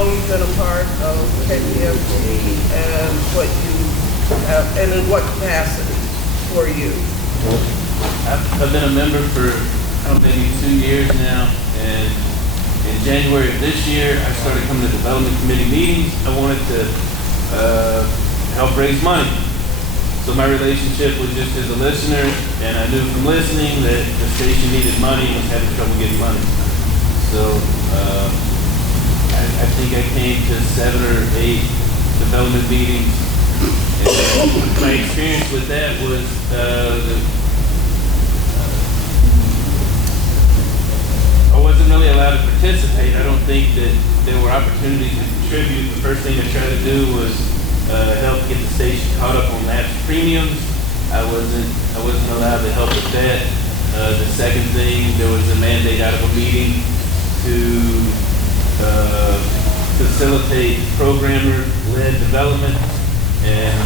long you've been a part of KPFT and what you have, and in what capacity for you? I've been a member for maybe 2 years now, and in January of this year, I started coming to development committee meetings. I wanted to help raise money. So my relationship was just as a listener, and I knew from listening that the station needed money and was having trouble getting money. So I think I came to 7 or 8 development meetings. And my experience with that was I wasn't really allowed to participate. I don't think that there were opportunities to contribute. The first thing I tried to do was help get the station caught up on lapsed premiums. I wasn't allowed to help with that. The second thing, there was a mandate out of a meeting to facilitate programmer-led development, and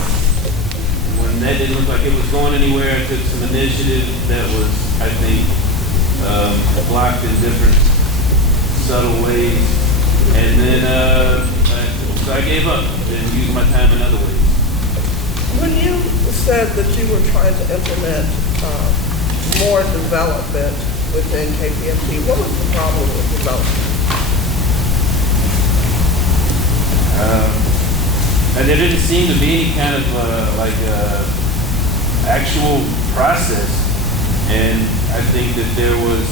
when that didn't look like it was going anywhere, I took some initiative that was, I think, blocked in different subtle ways, and then so I gave up and used my time in other ways. When you said that you were trying to implement more development within KPFT, what was the problem with development? And there didn't seem to be any kind of actual process, and I think that there's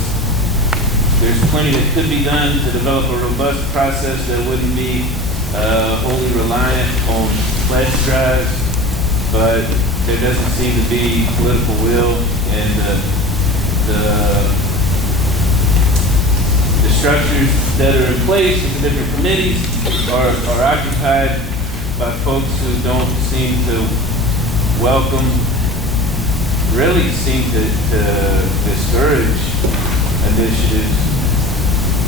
plenty that could be done to develop a robust process that wouldn't be wholly reliant on flash drives, but there doesn't seem to be political will, and the structures that are in place with the different committees are occupied by folks who don't seem to really seem to discourage initiatives.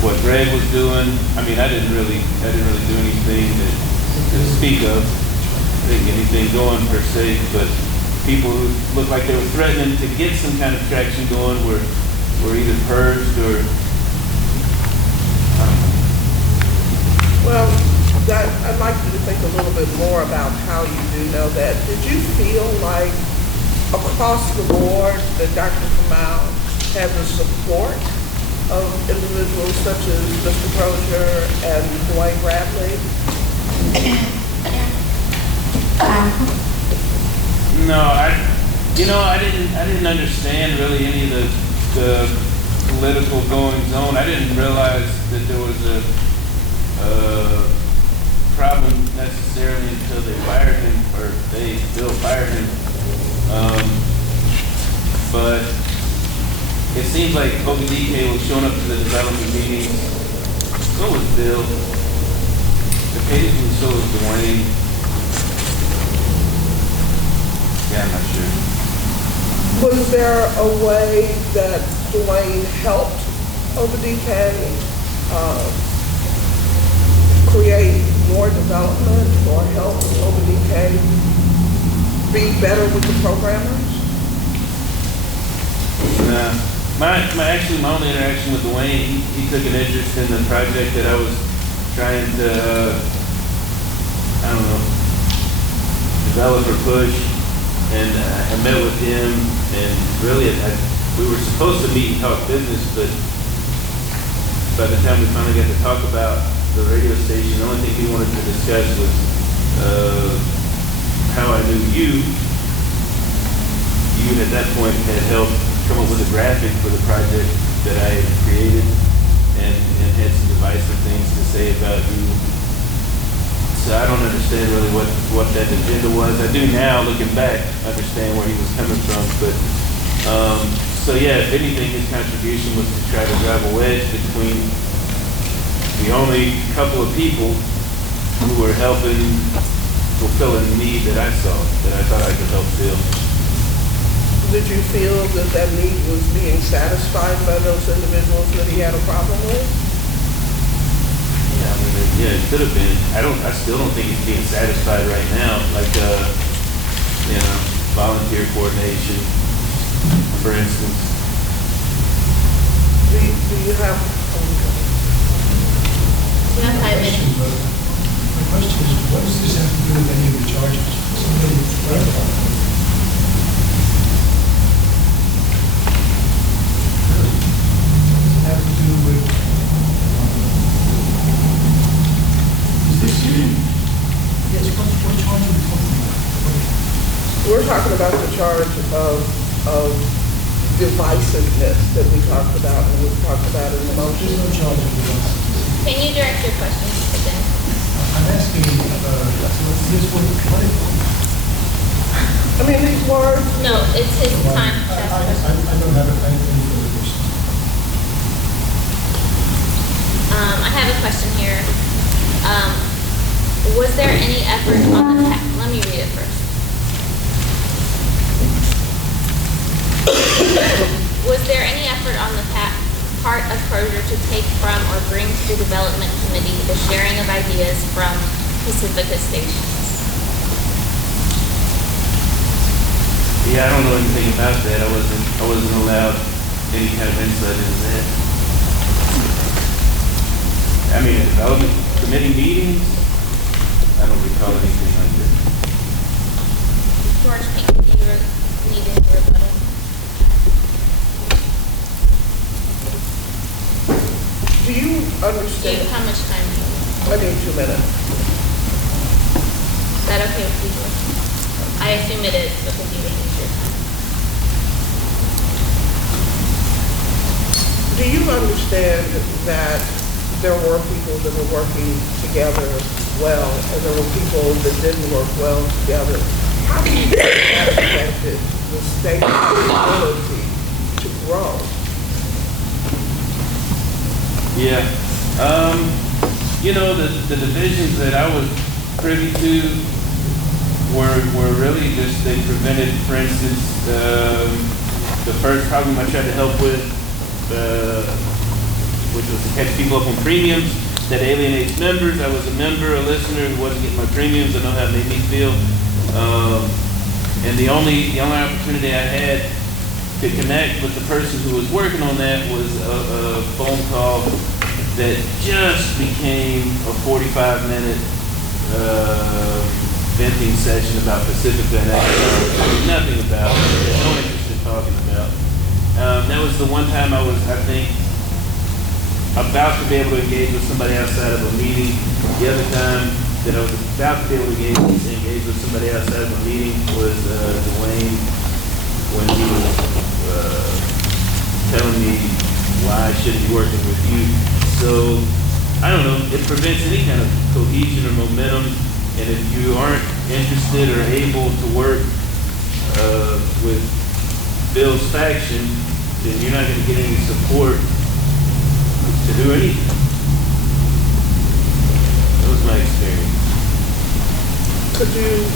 What Greg was doing, I mean, I didn't really do anything to speak of. I didn't get anything going per se, but people who looked like they were threatening to get some kind of traction going were either purged or Well, I'd like you to think a little bit more about how you do know that. Did you feel like across the board that Dr. Kamau had the support of individuals such as Mr. Crosier and Dwayne Bradley? No, I didn't understand really any of the political goings on. I didn't realize that there was a problem necessarily until they fired him, or they still fired him. But it seems like Obidike was showing up to the development meetings. So was Bill. Occasionally, so was Dwayne. Yeah, I'm not sure. Was there a way that Dwayne helped Obidike create more development or help Obidike be better with the programmers? Nah. My only interaction with Dwayne, he took an interest in the project that I was trying to, develop or push, and I met with him, and really we were supposed to meet and talk business, but by the time we finally got to talk about the radio station, the only thing he wanted to discuss was how I knew you. You at that point had helped come up with a graphic for the project that I had created, and had some divisive things to say about you. So I don't understand really what that agenda was. I do now, looking back, understand where he was coming from. But so yeah, if anything, his contribution was to try to drive a wedge between the only couple of people who were helping fulfill a need that I saw, that I thought I could help fill. Did you feel that that need was being satisfied by those individuals that he had a problem with? Yeah, it could have been. I still don't think it's being satisfied right now. Like, volunteer coordination, for instance. Do you have? We have 5 minutes. question is, what does this have to do with any of the charges? Somebody clarify. Does it have to do with, is this, yes, what charge are we talking about? We're talking about the charge of divisiveness that we talked about and we talked about in the motion. There's no charge of this. Can you direct your questions to them? I'm asking, so this what I mean, these words, No, it's his time to ask questions. I don't have any further questions. I have a question here. Was there any effort on the let me read it first. Was there any effort on the part of Crosier to take from or bring to the development committee the sharing of ideas from Pacifica stations? Yeah, I don't know anything about that. I wasn't allowed any kind of insight into that. I mean, at development committee meetings, I don't recall anything like that. George, do you need any rebuttal? do you understand? How much time do you need? I need 2 minutes. Is that okay with you, George? I assume it is because you didn't use your time. Do you understand that there were people that were working together well, and there were people that didn't work well together? How do you think that affected the state's ability to grow? Yeah. You know, the divisions that I was privy to were really just, they prevented, for instance, the first problem I tried to help with, which was to catch people up on premiums that alienates members. I was a member, a listener who wasn't getting my premiums. I know how it made me feel. And the only opportunity I had to connect with the person who was working on that was a phone call that just became a 45-minute venting session about Pacifica and economics. I knew nothing about it. I had no interest in talking about. That was the one time I was, I think, about to be able to engage with somebody outside of a meeting. The other time that I was about to be able to engage with somebody outside of a meeting was Dwayne, when he was telling me why I shouldn't be working with you. So, I don't know, it prevents any kind of cohesion or momentum, and if you aren't interested or able to work with Bill's faction, then you're not going to get any support to do anything. That was my experience. Could you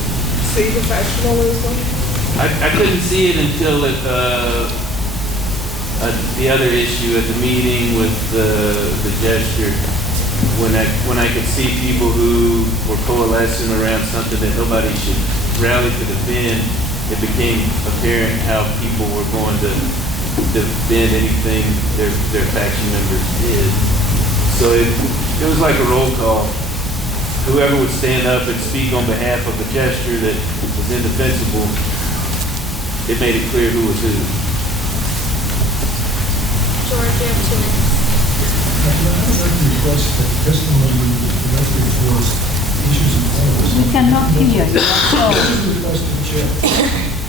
see the factionalism? I couldn't see it until the other issue at the meeting with the gesture, when I could see people who were coalescing around something that nobody should rally to defend. It became apparent how people were going to defend anything their faction members did. So it was like a roll call. Whoever would stand up and speak on behalf of a gesture that was indefensible, it made it clear who was who. George, you have 2 minutes. I would like to request that testimony be directed towards issues in front of us. We cannot hear you. This is a request to the chair. It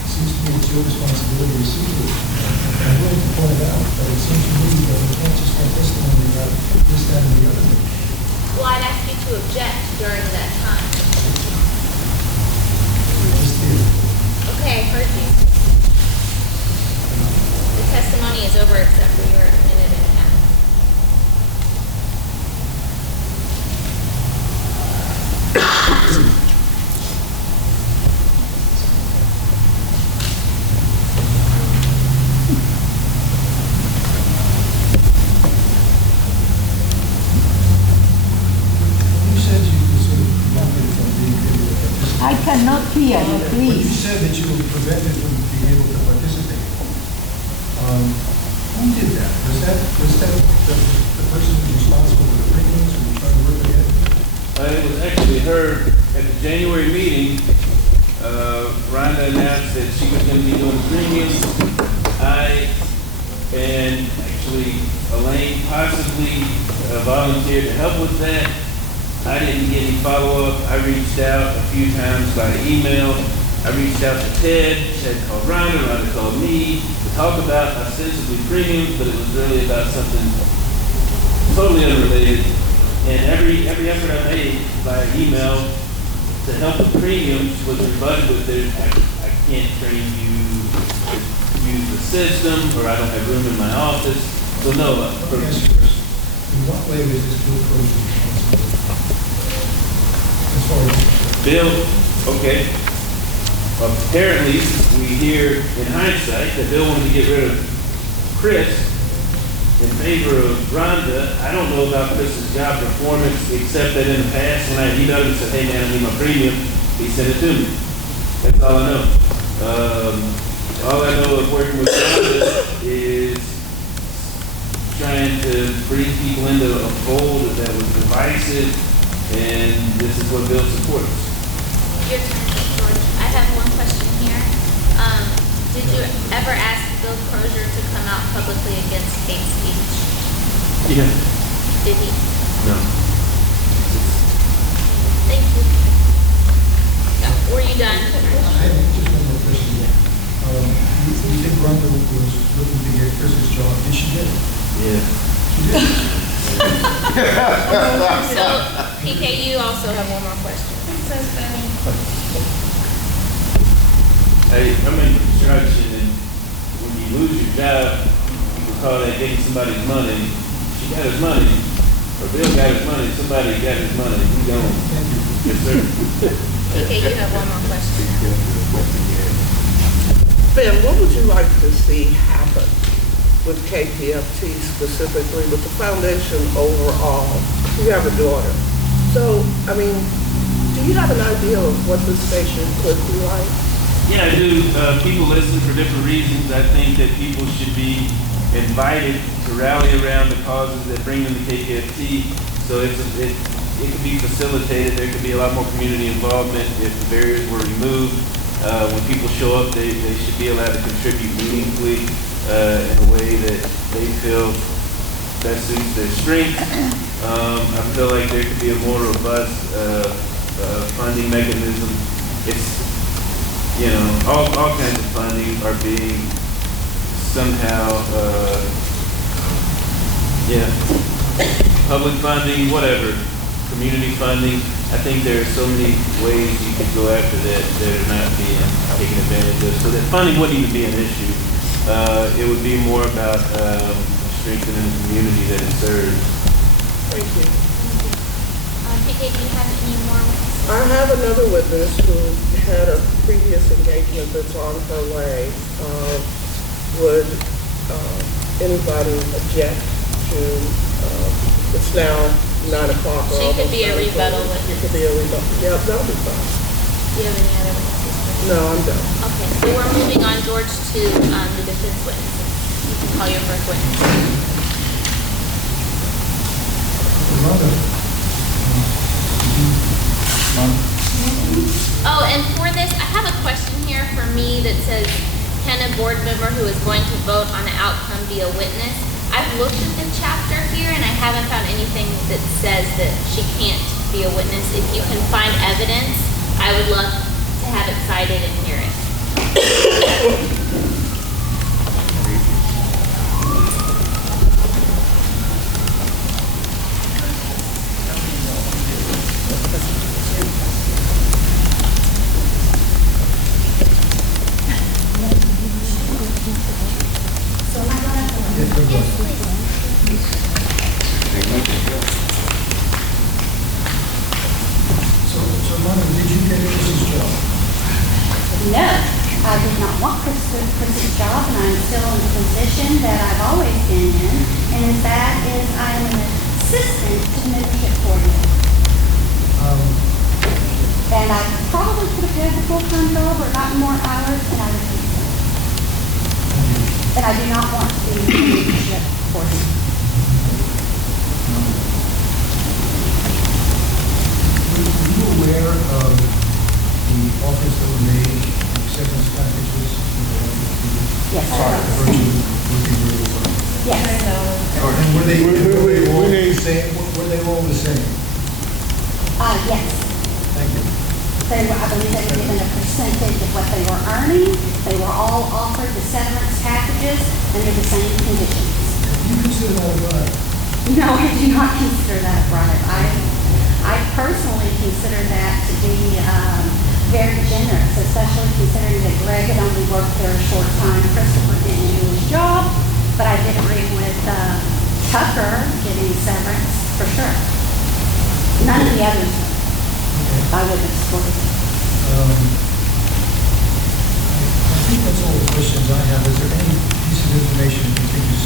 seems to me it's your responsibility to see to it. I'm willing to point it out, but it seems to me that we can't just have testimony about this, that, and the other. Well, I'd ask you to object during that time. Just did. Okay, I heard you. The testimony is over except for your minute and a half. You said you were sort of prevented from being able to participate. I cannot hear you, But you please. said that you were prevented from being able to participate. Who did that? Was that the person who was responsible for the premiums when you tried to work together? it was actually her at the January meeting. Rhonda announced that she was going to be doing premiums. I and actually Elaine possibly volunteered to help with that. I didn't get any follow-up. I reached out a few times by email. I reached out to Ted. Ted called Rhonda called me to talk about ostensibly premiums, but it was really about something totally unrelated. And every effort I made by email to help with premiums was rebutted with I can't train you to use the system, or I don't have room in my office. So no. Let me ask you a question. In what way was this bill Crosier responsible? As far as Bill, okay. Apparently, we hear in hindsight that Bill wanted to get rid of Chris in favor of Rhonda. I don't know about Chris's job performance, except that in the past, when I emailed him and said, hey man, I need my premium, he sent it to me. That's all I know. All I know of working with Rhonda is trying to bring people into a fold that was divisive, and this is what Bill supports. Your turn, George. I have one question here. Did you ever ask Bill Crosier to come out publicly against hate speech? Yeah. Did he? No. Thank you. Were you done? I have just one more question. You think Rhonda was looking to get Chris's job? Did she get it? Yeah. She did. So, PK, you also have one more question. I'm in construction, and when you lose your job, you call that getting somebody's money. She got his money, or Bill got his money, somebody got his money. He's gone. Yes, sir. PK, you have one more question. Ben, what would you like to see happen with KPFT specifically, with the foundation overall? You have a daughter. So, I mean, do you have an idea of what the station could be like? Yeah, I do. People listen for different reasons. I think that people should be invited to rally around the causes that bring them to KPFT. So it could be facilitated. There could be a lot more community involvement if the barriers were removed. When people show up, they should be allowed to contribute meaningfully in a way that they feel best suits their strengths. I feel like there could be a more robust funding mechanism. It's, all kinds of funding are being somehow, public funding, whatever, community funding. I think there are so many ways you could go after that are not being taken advantage of. So that funding wouldn't even be an issue. It would be more about strengthening the community that it serves. Thank you. PK, do you have any more? I have another witness who had a previous engagement that's on her way. Would anybody object to, it's now 9 o'clock. She could be a rebuttal witness. She could be a rebuttal. Yeah, that'll be fine. Do you have any other witnesses? No, I'm done. Okay, so we're moving on, George, to the defense witnesses. You can call your first witness. Rhonda. Oh, and for this, I have a question here for me that says, can a board member who is going to vote on an outcome be a witness? I've looked at the chapter here and I haven't found anything that says that she can't be a witness. If you can find evidence, I would love to have it cited and hear it. So Rhonda, did you get Chris's job? No, I did not want Chris's job, and I'm still in the position that I've always been in, and that is I am an assistant to the membership coordinator. And I probably could have had the full-time job or gotten more hours, and I refused it. And I do not want to be the membership coordinator. severance packages, Yes, I sorry, was. virtually working really well. Yes. And were they all the same? Were they all the same? Yes. Thank you. They were, I believe they were given a percentage of what they were earning. They were all offered the severance packages under the same conditions. Do you consider that a bribe? No, I do not consider that a bribe. I personally consider that to be very generous, especially considering that Greg had only worked there a short time. Christopher didn't do his job, but I did agree with Tucker getting severance for sure. None of the others I wouldn't support. I think that's all the questions I have. Is there any piece of information you think is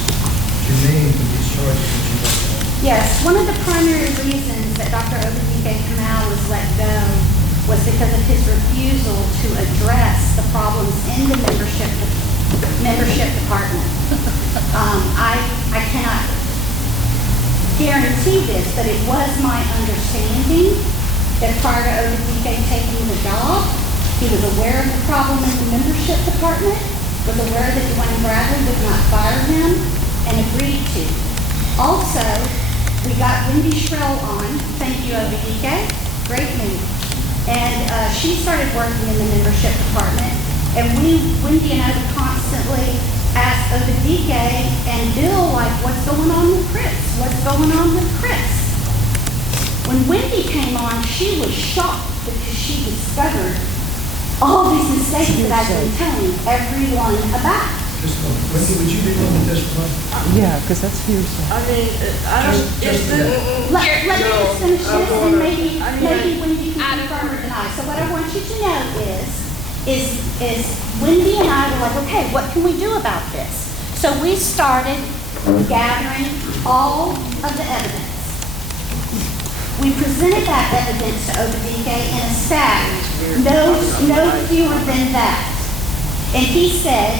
germane to these charges that you'd like to have? Yes, one of the primary reasons that Dr. Obidike Kamau was let go was because of his refusal to address the problems in the membership department. I cannot guarantee this, but it was my understanding that prior to Obidike taking the job, he was aware of the problem in the membership department, was aware that Dwayne Bradley would not fire him, and agreed to. Also, we got Wendy Shrell on, thank you Obidike, great news. And she started working in the membership department, and Wendy and I would constantly ask Obidike and Bill, like, what's going on with Chris? What's going on with Chris? When Wendy came on, she was shocked because she discovered all these mistakes that I've been telling everyone about. Just a moment. Wendy, would you be willing to testify? Yeah, because that's hearsay. I mean, I don't, Just it's a the. minute. Let me just finish this, and maybe Wendy Out can of confirm or deny. So what I want you to know is Wendy and I were like, okay, what can we do about this? So we started gathering all of the evidence. We presented that evidence to Obidike in a stack, no fewer than that. And he said,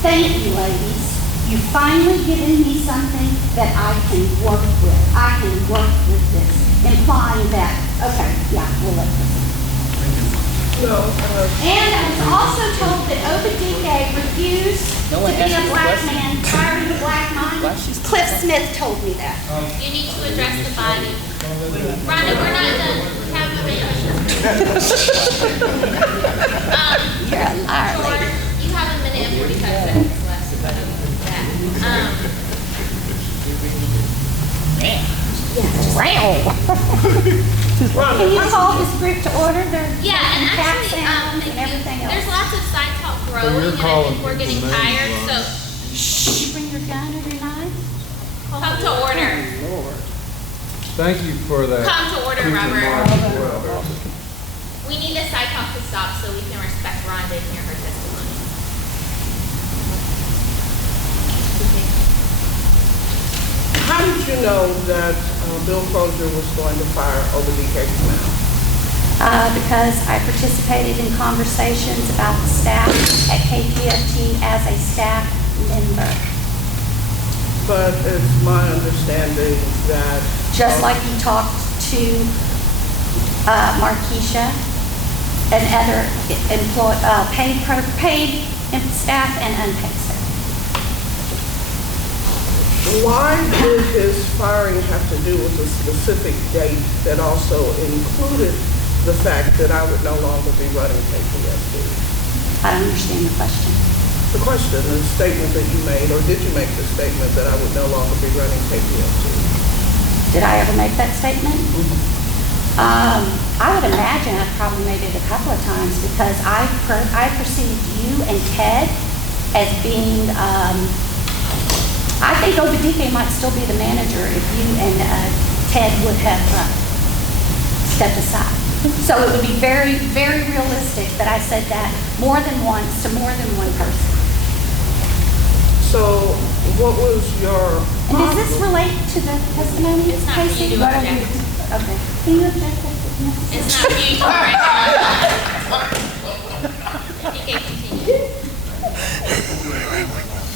thank you, ladies. You've finally given me something that I can work with. I can work with this, implying that, okay, yeah, we'll let this. No, And I was also told that Obidike refused to be a black man prior to the black mind. Cliff Smith told me that. You need to address the body. Rhonda, we're not done. Have a minute. You're a liar, George, lady. you have a minute and 45 seconds left. Can you call this group to order? They're Yeah, and making cap actually, sounds and everything there's else. lots of side talk growing, and I think we're getting tired, so Did you bring your gun or your knife? come to order. Thank you for that. Come to order, quick Robert. remark as well. We need the side talk to stop so we can respect Rhonda and hear her testimony. how did you know that Bill Crosier was going to fire Obidike Kamau? Because I participated in conversations about the staff at KPFT as a staff member. But it's my understanding that. Just like you talked to Markeisha and other paid staff and unpaid staff. Why did his firing have to do with a specific date that also included the fact that I would no longer be running KPFT? I don't understand the question. The question, the statement that you made, or did you make the statement that I would no longer be running KPFT? Did I ever make that statement? I would imagine I've probably made it a couple of times because I perceived you and Ted as being, I think Obidike might still be the manager if you and Ted would have stepped aside. So it would be very, very realistic that I said that more than once to more than one person. So what was your? And does this relate to the testimony? It's not for you Casey? to object. Okay. Can you object if necessary? It's not for you to right now. You can continue.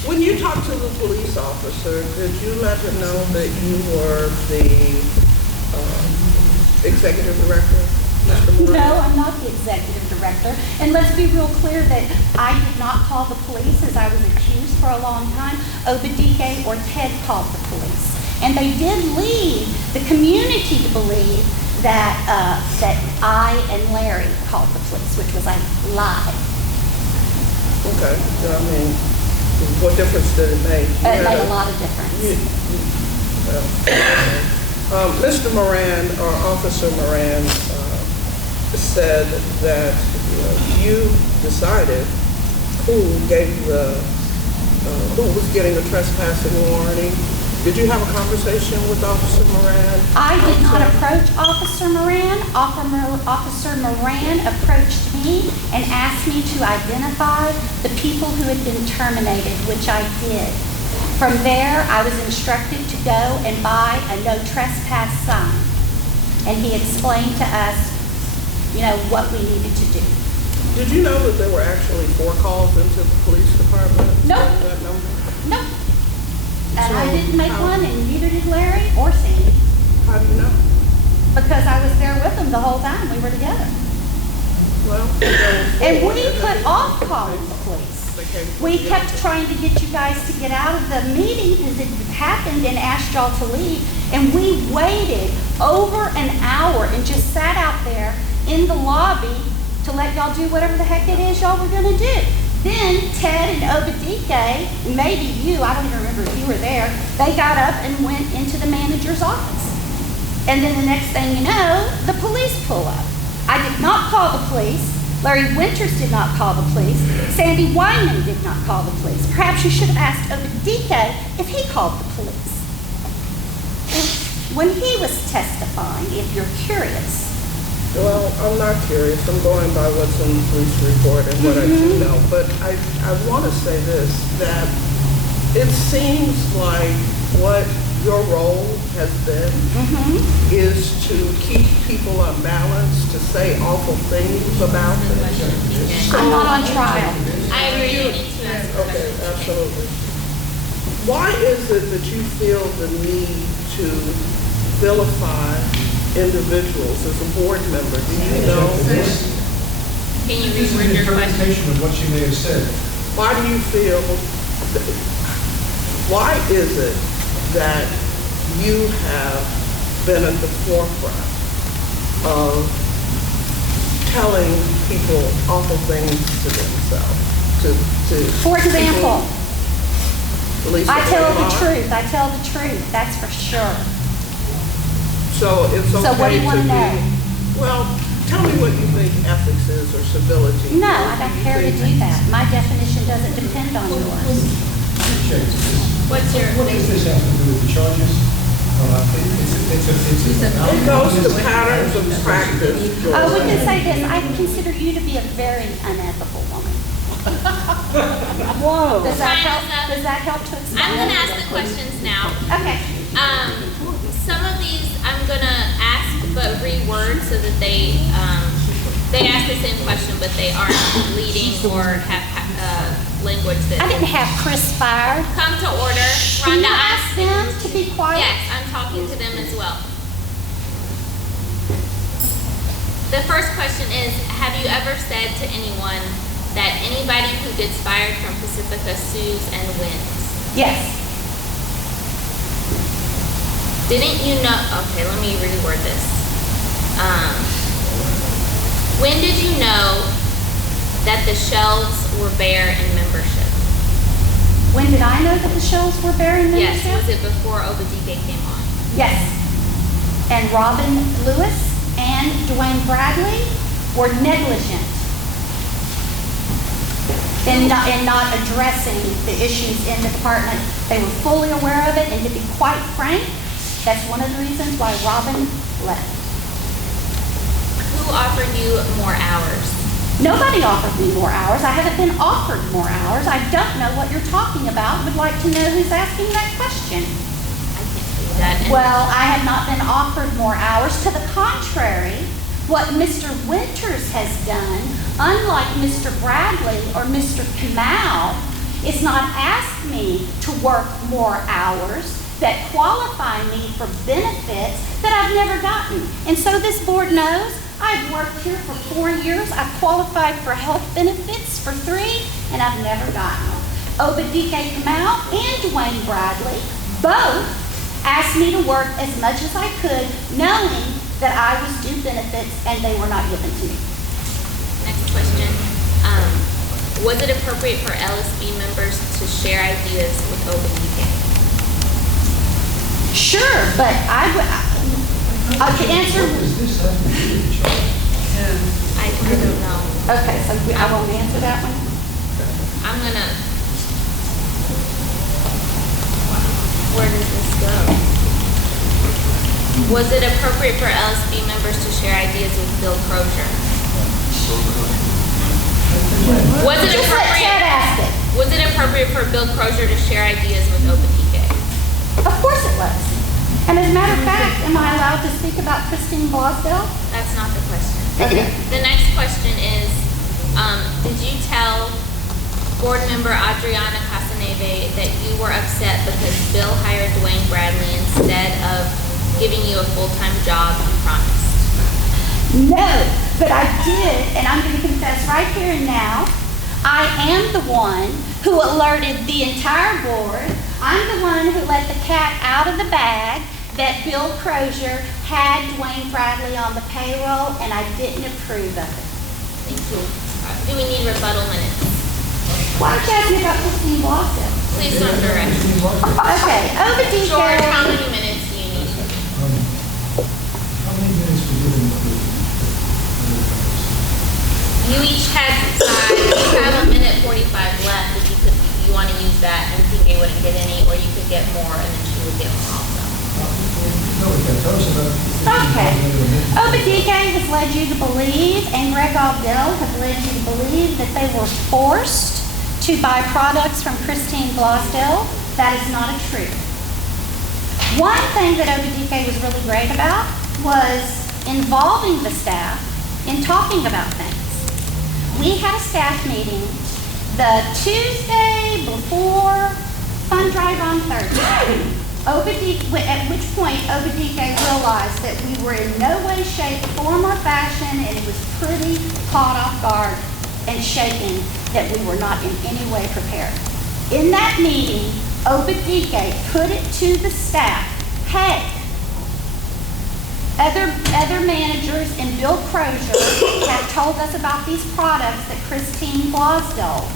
When you talked to the police officer, did you let him know that you were the executive director? Mr. Moran? No, I'm not the executive director. And let's be real clear that I did not call the police, as I was accused for a long time. Obidike or Ted called the police. And they did lead the community to believe that I and Larry called the police, which was a lie. Okay, I mean, what difference did it make? It made a lot of difference. Mr. Moran, or Officer Moran, said that you decided who was getting the trespassing warning. Did you have a conversation with Officer Moran? I did not approach Officer Moran. Officer Moran approached me and asked me to identify the people who had been terminated, which I did. From there, I was instructed to go and buy a no trespass sign. And he explained to us, what we needed to do. Did you know that there were actually 4 calls into the police department? Nope. That number? Nope. And I So didn't make how- one, and neither did Larry or Sandy, How do you know? because I was there with them the whole time we were together. Well, And we put off calling the police. they came to We the kept office. trying to get you guys to get out of the meeting because it happened and asked y'all to leave. And we waited over an hour and just sat out there in the lobby to let y'all do whatever the heck it is y'all were gonna do. Then Ted and Obidike, maybe you, I don't even remember if you were there, they got up and went into the manager's office. And then the next thing you know, the police pull up. I did not call the police. Larry Winters did not call the police. Sandy Wyman did not call the police. Perhaps you should have asked Obidike if he called the police. When he was testifying, if you're curious. Well, I'm not curious. I'm going by what's in the police report and what I do know. But I want to say this, that it seems like what your role has been is to keep people unbalanced, to say awful things about them. I'm not on trial. I agree, you need to ask a Okay, question. absolutely. Why is it that you feel the need to vilify individuals as a board member? Do you know? Can you This is reword an your question? interpretation of what she may have said. Why do you feel, why is it that you have been at the forefront of telling people awful things to themselves? For example, Lisa I tell the Lamar? truth. I tell the truth, that's for sure. So it's okay So what do you want to be- know? Well, tell me what you think ethics is or civility. No, I don't care to do that. My definition doesn't depend on yours. What's your, What does this have to do with the charges? It goes to patterns of practice. We can say this, I consider you to be a very unethical woman. Whoa. Does that Time help, is up. does that help to explain? I'm gonna ask the questions now. Okay. Some of these I'm gonna ask but reword so that they ask the same question, but they aren't leading or have language I that. didn't have Chris fired. Come to order. Can you Rhonda, ask them to be quiet? Yes, I'm talking to them as well. The first question is, have you ever said to anyone that anybody who gets fired from Pacifica sues and wins? Yes. Didn't you know, okay, let me reword this. When did you know that the shelves were bare in membership? When did I know that the shelves were bearing Yes, membership? was it before Obidike came on? Yes. And Robin Lewis and Dwayne Bradley were negligent in not addressing the issues in the department. They were fully aware of it, and to be quite frank, that's one of the reasons why Robin left. Who offered you more hours? Nobody offered me more hours. I haven't been offered more hours. I don't know what you're talking about. Would like to know who's asking that question. I can't believe that. And Well, I have not been offered more hours. To the contrary, what Mr. Winters has done, unlike Mr. Bradley or Mr. Kamau, is not asked me to work more hours that qualify me for benefits that I've never gotten. And so this board knows I've worked here for 4 years. I've qualified for health benefits for 3, and I've never gotten them. Obidike Kamau and Dwayne Bradley both asked me to work as much as I could, knowing that I was due benefits and they were not given to me. Next question. Was it appropriate for LSB members to share ideas with Obidike? Sure, but I could answer. What does this have to do with each other? I don't know. Okay, so I won't answer that one. I'm gonna. Where does this go? Was it appropriate for LSB members to share ideas with Bill Crosier? Was it Just let Ted appropriate? ask it. Was it appropriate for Bill Crosier to share ideas with Obidike? Of course it was. And as a matter of fact, am I allowed to speak about Christine Blosdell? That's not the question. Okay. The next question is, did you tell board member Adriana Casaneve that you were upset because Bill hired Dwayne Bradley instead of giving you a full-time job you promised? No, but I did, and I'm going to confess right here and now, I am the one who alerted the entire board. I'm the one who let the cat out of the bag that Bill Crosier had Dwayne Bradley on the payroll, and I didn't approve of it. Thank you. Do we need rebuttal minutes? Why don't you ask me about Christine Blossom? Please don't direct. Okay, Obidike. George, how many minutes do you need? How many minutes were given to You each had 5. You have 1:45 left if you want to use that and think they wouldn't get any, or you could get more and then she would get more also. No, we can tell us about. Okay. Obidike has led you to believe, and Greg Aldell have led you to believe that they were forced to buy products from Christine Blosdell. That is not a truth. One thing that Obidike was really great about was involving the staff in talking about things. We had a staff meeting the Tuesday before fund drive on Thursday. At which point Obidike realized that we were in no way, shape, form, or fashion, and it was pretty caught off guard and shaken that we were not in any way prepared. In that meeting, Obidike put it to the staff, hey, other managers and Bill Crosier have told us about these products that Christine Blosdell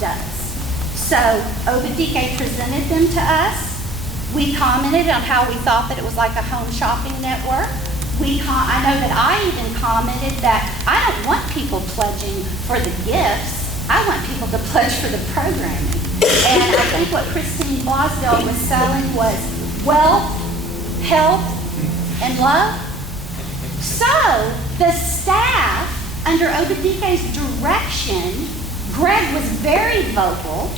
does. So Obidike presented them to us. We commented on how we thought that it was like a home shopping network. I know that I even commented that I don't want people pledging for the gifts. I want people to pledge for the programming. And I think what Christine Blosdell was selling was wealth, health, and love. So the staff, under Obidike's direction, Greg was very vocal.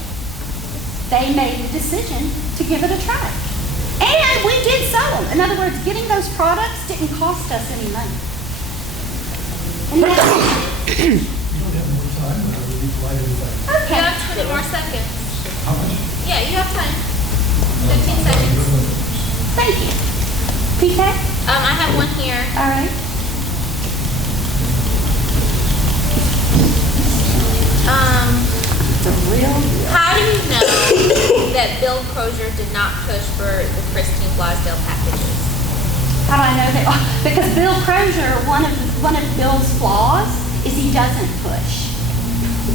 They made the decision to give it a try. And we did sell them. In other words, getting those products didn't cost us any money. And that's You don't have more time, and I would be delighted if I. You okay. have 20 more seconds. How much? Yeah, you have time. 15 seconds. Thank you. PK? I have one here. All right. The real deal. How do you know that Bill Crosier did not push for the Christine Blosdell packages? How do I know that? Oh, because Bill Crosier, one of Bill's flaws is he doesn't push.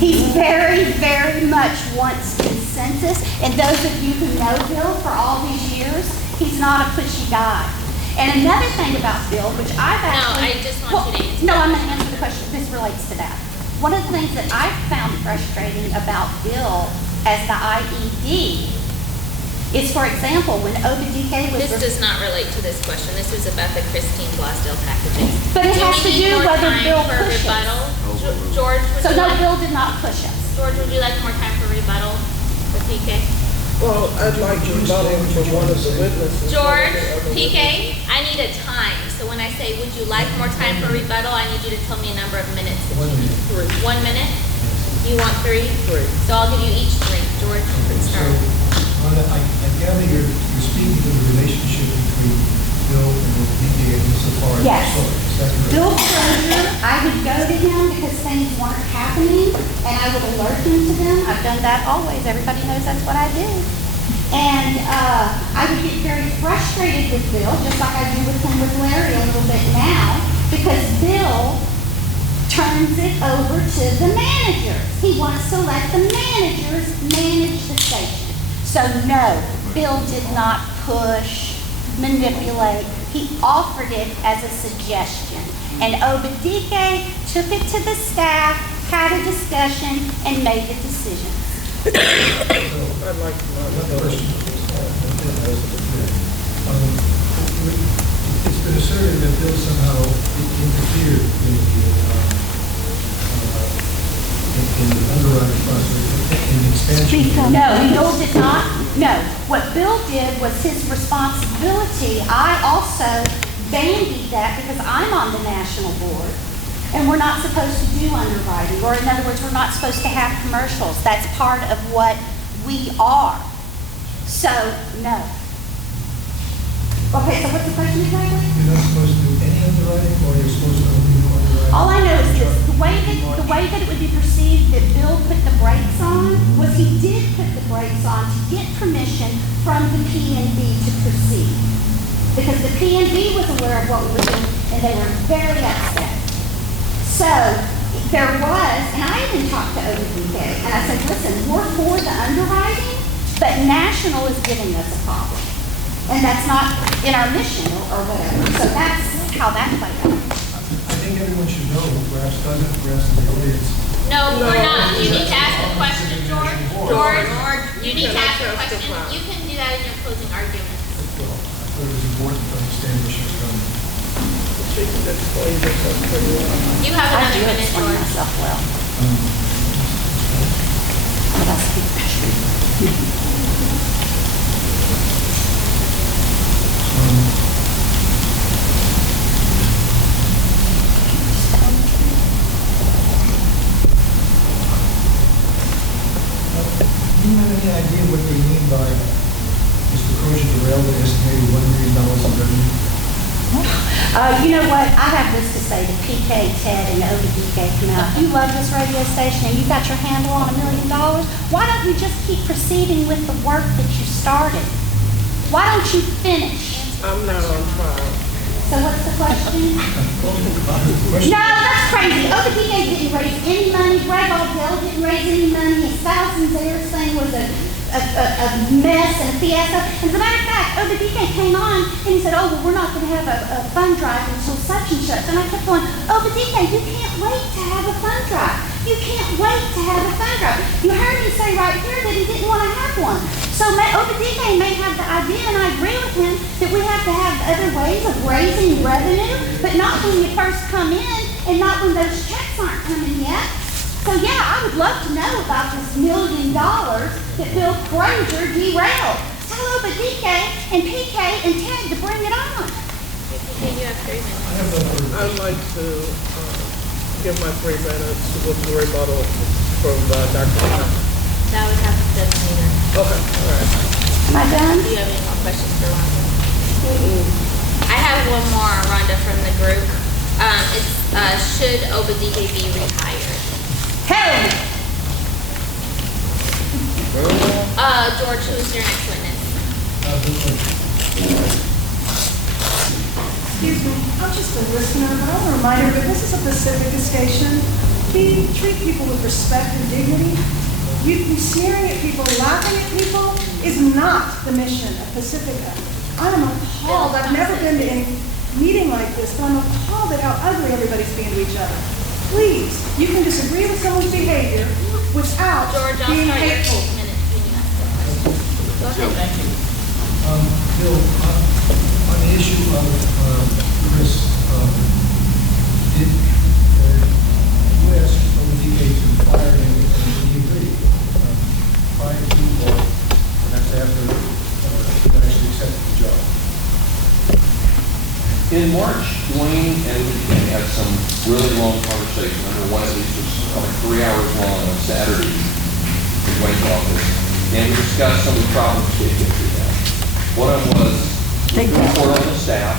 He very, very much wants consensus. And those of you who know Bill for all these years, he's not a pushy guy. And another thing about Bill, which I've actually... I just want you to answer No, that. I'm going to answer the question. This relates to that. One of the things that I've found frustrating about Bill as the IED is, for example, when Obidike was... This does not relate to this question. This is about the Christine Blosdell packages. But it has to do whether Bill pushes. George, would So you no, like, Bill did not push us. George, would you like more time for rebuttal for PK? Well, I'd like to rebuttal from one of the witnesses. George, One of the other PK, I need a time. So when I say, would you like more time for rebuttal, I need you to tell me a number of minutes that you need. 3. 1 minute? You want 3? 3. So I'll give you each 3. George, let's So, start. I gather you're speaking to the relationship between Bill and Obidike insofar as Yes. stories. Bill Crosier, I would go to him because things weren't happening, and I would alert him to them. I've done that always. Everybody knows that's what I do. And I would get very frustrated with Bill, just like I do with him with Larry a little bit now, because Bill turns it over to the managers. He wants to let the managers manage the station. So no, Bill did not push, manipulate. He offered it as a suggestion. And Obidike took it to the staff, had a discussion, and made the decision. I'd like to know. Another question. It's been asserted that Bill somehow interfered in the underwriting process, in the expansion. No, Bill did not. No, what Bill did was his responsibility. I also bandied that because I'm on the national board, and we're not supposed to do underwriting, or in other words, we're not supposed to have commercials. That's part of what we are. So, no. Okay, so what's the question exactly? You're not supposed to do any underwriting, or you're supposed to only do underwriting? All I know is this, the way that it would be perceived that Bill put the brakes on was he did put the brakes on to get permission from the P&B to proceed. Because the P&B was aware of what we were doing, and they were very upset. So there was, and I even talked to Obidike, and I said, listen, we're for the underwriting, but National is giving us a problem. And that's not in our mission or whatever. So that's how that played out. I think everyone should know, perhaps doesn't, perhaps in the audience. No, we're not. You need to ask a question, George. George, you need to ask a question. testify. You can do that in your closing argument. Well, I thought it was important to understand where she was coming. She can explain herself pretty well. You have I another do minute, explain George. myself well. But I speak. Do you have any idea what they mean by Mr. Crosier derailed an estimated $1 million in revenue? You know what? I have this to say to PK, Ted, and Obidike Kamau. If you love this radio station and you got your handle on $1 million, why don't you just keep proceeding with the work that you started? Why don't you finish? I'm not on trial. So what's the question? No, that's crazy. Obidike didn't raise any money. Greg Aldell didn't raise any money. His Thousands Airs thing was a mess and a fiasco. As a matter of fact, Obidike came on and he said, oh, well, we're not going to have a fund drive until such and such. And I kept going, Obidike, you can't wait to have a fund drive. You can't wait to have a fund drive. You heard me say right here that he didn't want to have one. So Obidike may have the idea, and I agree with him, that we have to have other ways of raising revenue, but not when you first come in and not when those checks aren't coming yet. So yeah, I would love to know about this $1 million that Bill Crosier derailed. Tell Obidike and PK and Ted to bring it on. Okay, you have 3 minutes. I have no further I'd questions. like to give my 3 minutes with the rebuttal from Dr. Kamau. That would have to definitely be. Okay, all right. Am I done? Do you have any more questions for Rhonda? I have one more, Rhonda, from the group. It's should Obidike be rehired? Hey! George, who's your next witness? Excuse me, I'm just a listener, but I want to remind everybody, this is a Pacifica station. Treat people with respect and dignity. You sneering at people, laughing at people is not the mission of Pacifica. I am appalled. I've never been to any meeting like this, but I'm appalled at how ugly everybody's being to each other. Please, you can disagree with someone's behavior without George, I'll being start your hateful. 6 minutes when you ask the question. Go ahead. Bill, on the issue of Chris, did you ask Obidike to fire him, and he agreed? Prior to, and that's after he actually accepted the job. In March, Dwayne and Obidike had some really long conversation. Number one, at least, was like 3 hours long on Saturday in Dwayne's office. And we discussed some of the problems KPFT had. One of them was the report on the staff.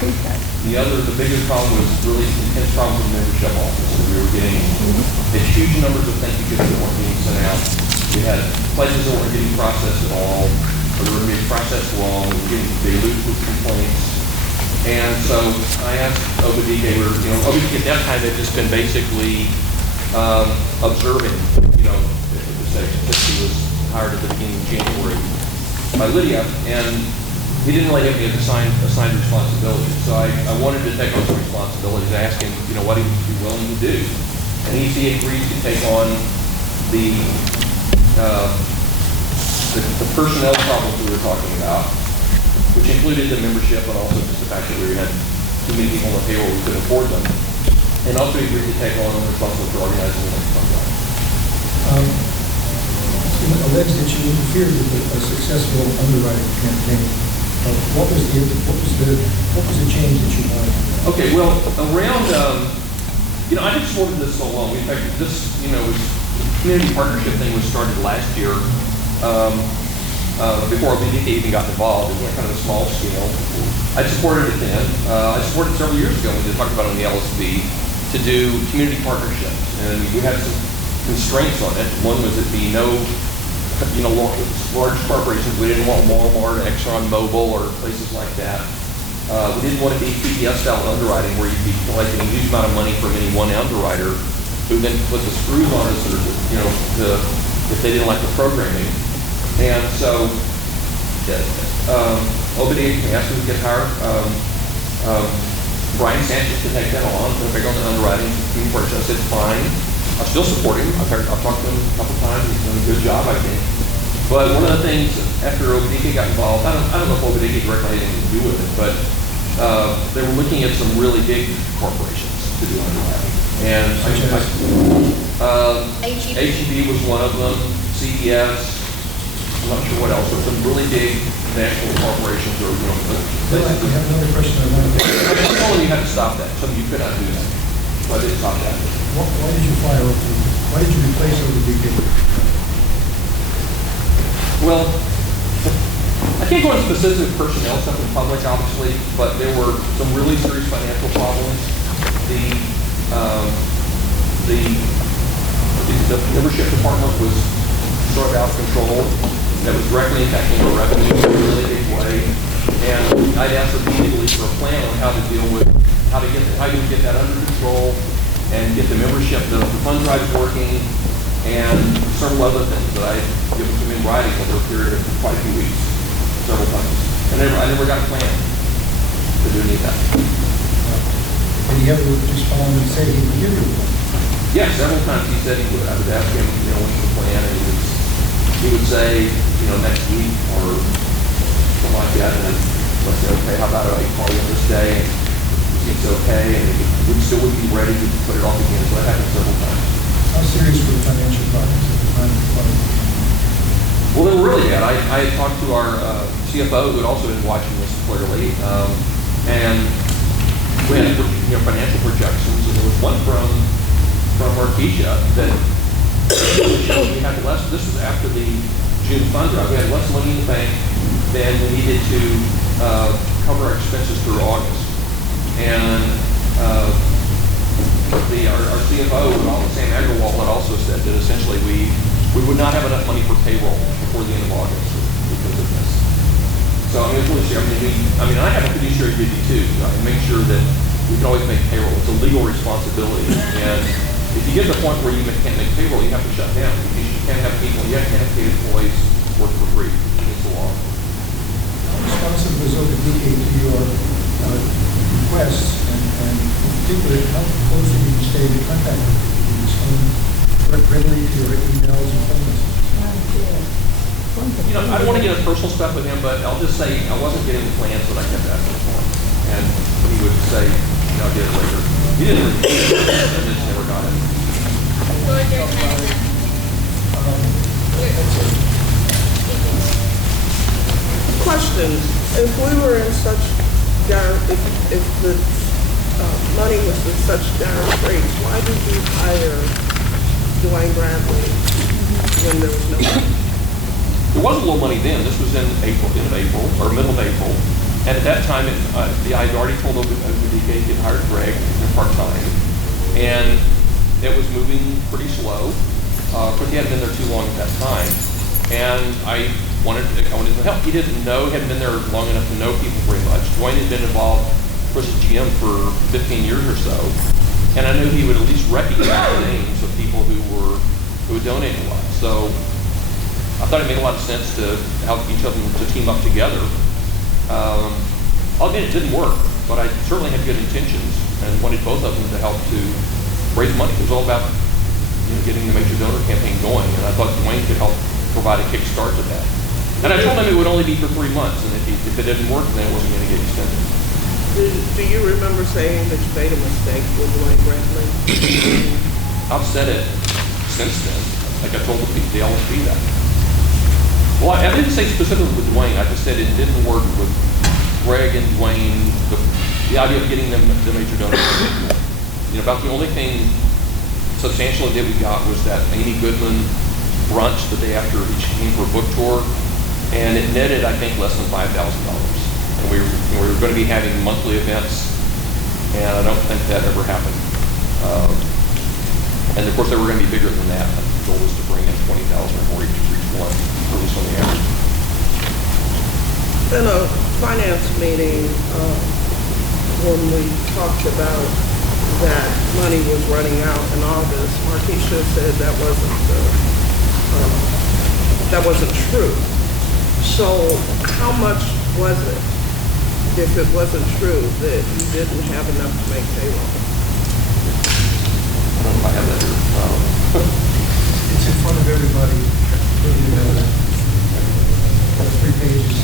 The bigger problem was really intense problem with membership office. We were getting huge numbers of thank you gifts that weren't being sent out. We had pledges that weren't getting processed at all, or they were being processed wrong. We were getting diluted with complaints. And so I asked Obidike, Obidike at that time had just been basically observing, the section. He was hired at the beginning of January by Lydia, and he didn't really have any assigned responsibility. So I wanted to take on some responsibilities. I asked him, what he would be willing to do. And he agreed to take on the personnel problems we were talking about, which included the membership and also just the fact that we had too many people on the payroll, we couldn't afford them. And also he agreed to take on responsibility for organizing the next fundraiser. It's alleged that you interfered with a successful underwriting campaign. What was the change that you wanted? Okay, well, around, I just supported this so long. In fact, this, community partnership thing was started last year, before Obidike even got involved. It was kind of a small scale. I supported it then. I supported it several years ago when we talked about it on the LSB to do community partnerships. And we had some constraints on it. One was it be no, large corporations. We didn't want Walmart, Exxon Mobil, or places like that. We didn't want to be PPS style underwriting where you'd be collecting a huge amount of money from any one underwriter who then put the screws on us, or, if they didn't like the programming. And so, Obidike asked me to get hired. Brian Sanchez to take that on, to take on the underwriting team first. I said, fine. I still support him. I've talked to him a couple times. He's done a good job, I think. But one of the things after Obidike got involved, I don't know if Obidike directly had anything to do with it, but they were looking at some really big corporations to do underwriting. And HEB was one of them, CES, I'm not sure what else, but some really big national corporations or, Bill, I have another question I wanted to ask. I told you had to stop that. Some of you could not do that. So I did stop that. Why did you fire Obidike? Why did you replace Obidike? Well, I can't go into specific personnel stuff in public, obviously, but there were some really serious financial problems. The membership department was sort of out of control. That was directly impacting our revenue in a really big way. And I'd asked immediately for a plan on how to deal with, how do we get that under control and get the membership, the fund drive working, and several other things that I given to him in writing over a period of quite a few weeks, several times. And I never got a plan to do any of that. Did he ever respond and say he would give you a plan? Yeah, several times he said he would. I would ask him, what's the plan, and he would say, next week or something like that, and then I'd say, okay, how about I call you on this day, and it's okay, and we still would be ready to put it off again. So that happened several times. How serious were the financial problems at the time of the fund? Well, they were really bad. I had talked to our CFO, who had also been watching this clearly, and we had financial projections, and there was one from Markeisha that showed we had less. This was after the June fund drive. We had less money in the bank than we needed to cover our expenses through August. And our CFO, Sam Agarwal, had also said that essentially we would not have enough money for payroll before the end of August because of this. So it's really serious. I have a fiduciary duty too. I make sure that we can always make payroll. It's a legal responsibility. And if you get to the point where you can't make payroll, you have to shut down. Because you can't have people, you can't have paid employees work for free. It's the law. How responsive was Obidike to your requests, and in particular, how closely did you stay in contact with him? Did you respond regularly to your emails and phone messages? I don't want to get into personal stuff with him, but I'll just say I wasn't getting the plans that I kept asking for. And he would say, I'll get it later. He didn't and just never got it. George, your time is up. Question, if we were in such if the money was in such dire straits, why did you hire Dwayne Bradley when there was no money? There was a little money then. This was in April, end of April, or middle of April. And at that time, I had already told Obidike he had hired Greg part-time, and it was moving pretty slow. But he hadn't been there too long at that time, and I wanted to help. He didn't know, hadn't been there long enough to know people very much. Dwayne had been involved, of course, as GM for 15 years or so, and I knew he would at least recognize the names of people who would donate a lot. So I thought it made a lot of sense to help each of them to team up together. I'll admit it didn't work, but I certainly had good intentions and wanted both of them to help to raise money. It was all about getting the major donor campaign going, and I thought Dwayne could help provide a kick start to that. And I told him it would only be for 3 months, and if it didn't work, then it wasn't going to get extended. Do you remember saying that you made a mistake with Dwayne Bradley? I've said it since then. Like I told the LSP that. Well, I didn't say specifically with Dwayne. I just said it didn't work with Greg and Dwayne. The idea of getting them the major donor campaign. About the only thing substantially that we got was that Amy Goodman brunch the day after each came for a book tour, and it netted, I think, less than $5,000. And we were going to be having monthly events, and I don't think that ever happened. And of course, they were going to be bigger than that. The goal was to bring in 20,000 or more each one, at least on the average. In a finance meeting, when we talked about that money was running out in August, Markeisha said that wasn't true. So how much was it, if it wasn't true, that you didn't have enough to make payroll? I don't know if I have that here. It's in front of everybody. You know, 3 pages.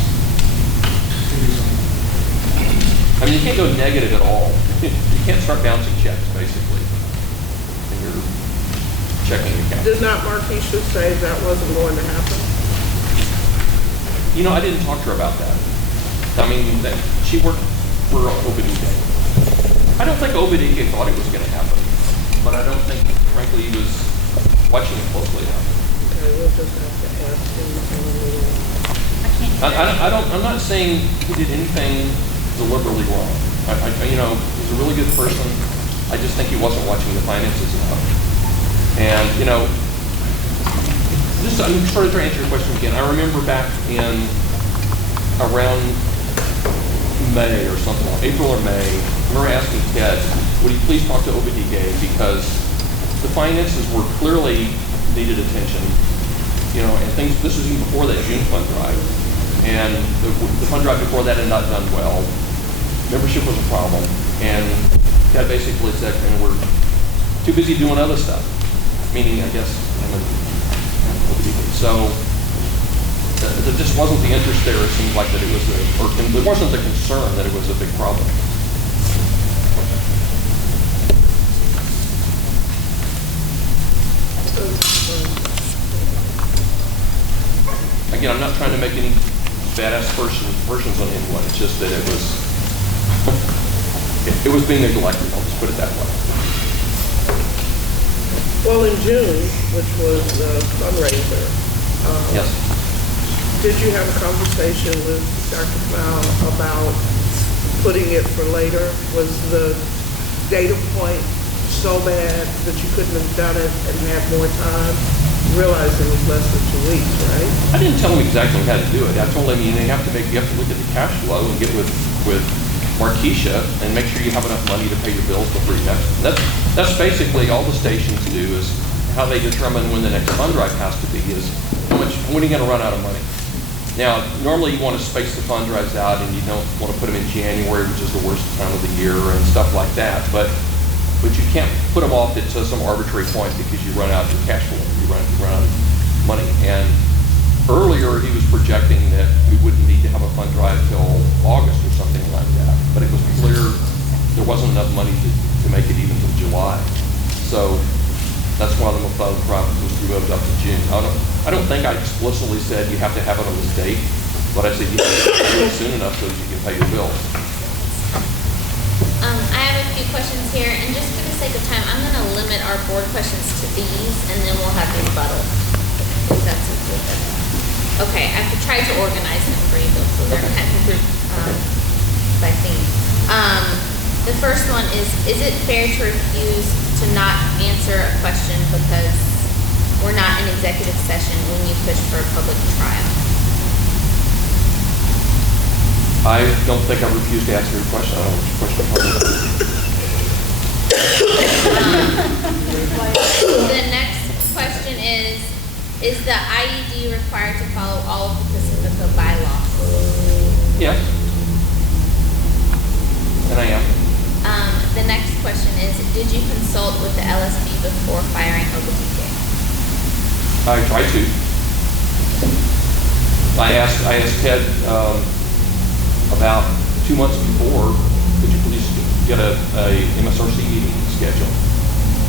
I mean, you can't go negative at all. You can't start bouncing checks, basically, in your checking account. Did not Markeisha say that wasn't going to happen? I didn't talk to her about that. I mean, she worked for Obidike. I don't think Obidike thought it was going to happen, but I don't think, frankly, he was watching it closely enough. Okay, we'll just have to ask him in a meeting. I'm not saying he did anything deliberately wrong. He's a really good person. I just think he wasn't watching the finances enough. And, I'm sort of trying to answer your question again. I remember back in around May or something, April or May, I remember asking Ted, would he please talk to Obidike, because the finances were clearly needed attention. And things, this was even before that June fund drive. And the fund drive before that had not done well. Membership was a problem. And Ted basically said, we're too busy doing other stuff. Meaning, I guess, so there just wasn't the interest there. It seemed like that it was, it wasn't the concern that it was a big problem. Again, I'm not trying to make any badass versions on anyone. It's just that it was being neglected. I'll just put it that way. Well, in June, which was the fundraiser, Yes. did you have a conversation with Dr. Kamau about putting it for later? Was the data point so bad that you couldn't have done it and had more time? Realized it was less than 2 weeks, right? I didn't tell him exactly how to do it. I told him you have to look at the cash flow and get with Markeisha and make sure you have enough money to pay your bills before you next. That's basically all the stations do, is how they determine when the next fund drive has to be, is when are you going to run out of money. Now, normally you want to space the fund drives out and you don't want to put them in January, which is the worst time of the year and stuff like that. But you can't put them off to some arbitrary point because you run out of your cash flow, you run out of money. And earlier he was projecting that we wouldn't need to have a fund drive till August or something like that. But it was clear there wasn't enough money to make it even till July. So that's why the fund drive was moved up to June. I don't think I explicitly said you have to have it on this date, but I said you have to do it soon enough so that you can pay your bills. I have a few questions here, and just for the sake of time, I'm going to limit our board questions to these, and then we'll have rebuttal, if that's okay. Okay, I've tried to organize them for you, so they're kind of by theme. The first one is it fair to refuse to not answer a question because we're not in executive session when you push for a public trial? I don't think I refused to answer your question. I don't know what your question was. The next question is the IED required to follow all of the Pacifica bylaws? Yes. And I am. The next question is, did you consult with the LSB before firing Obidike? I tried to. I asked Ted about 2 months before, could you please get a MSRC meeting scheduled?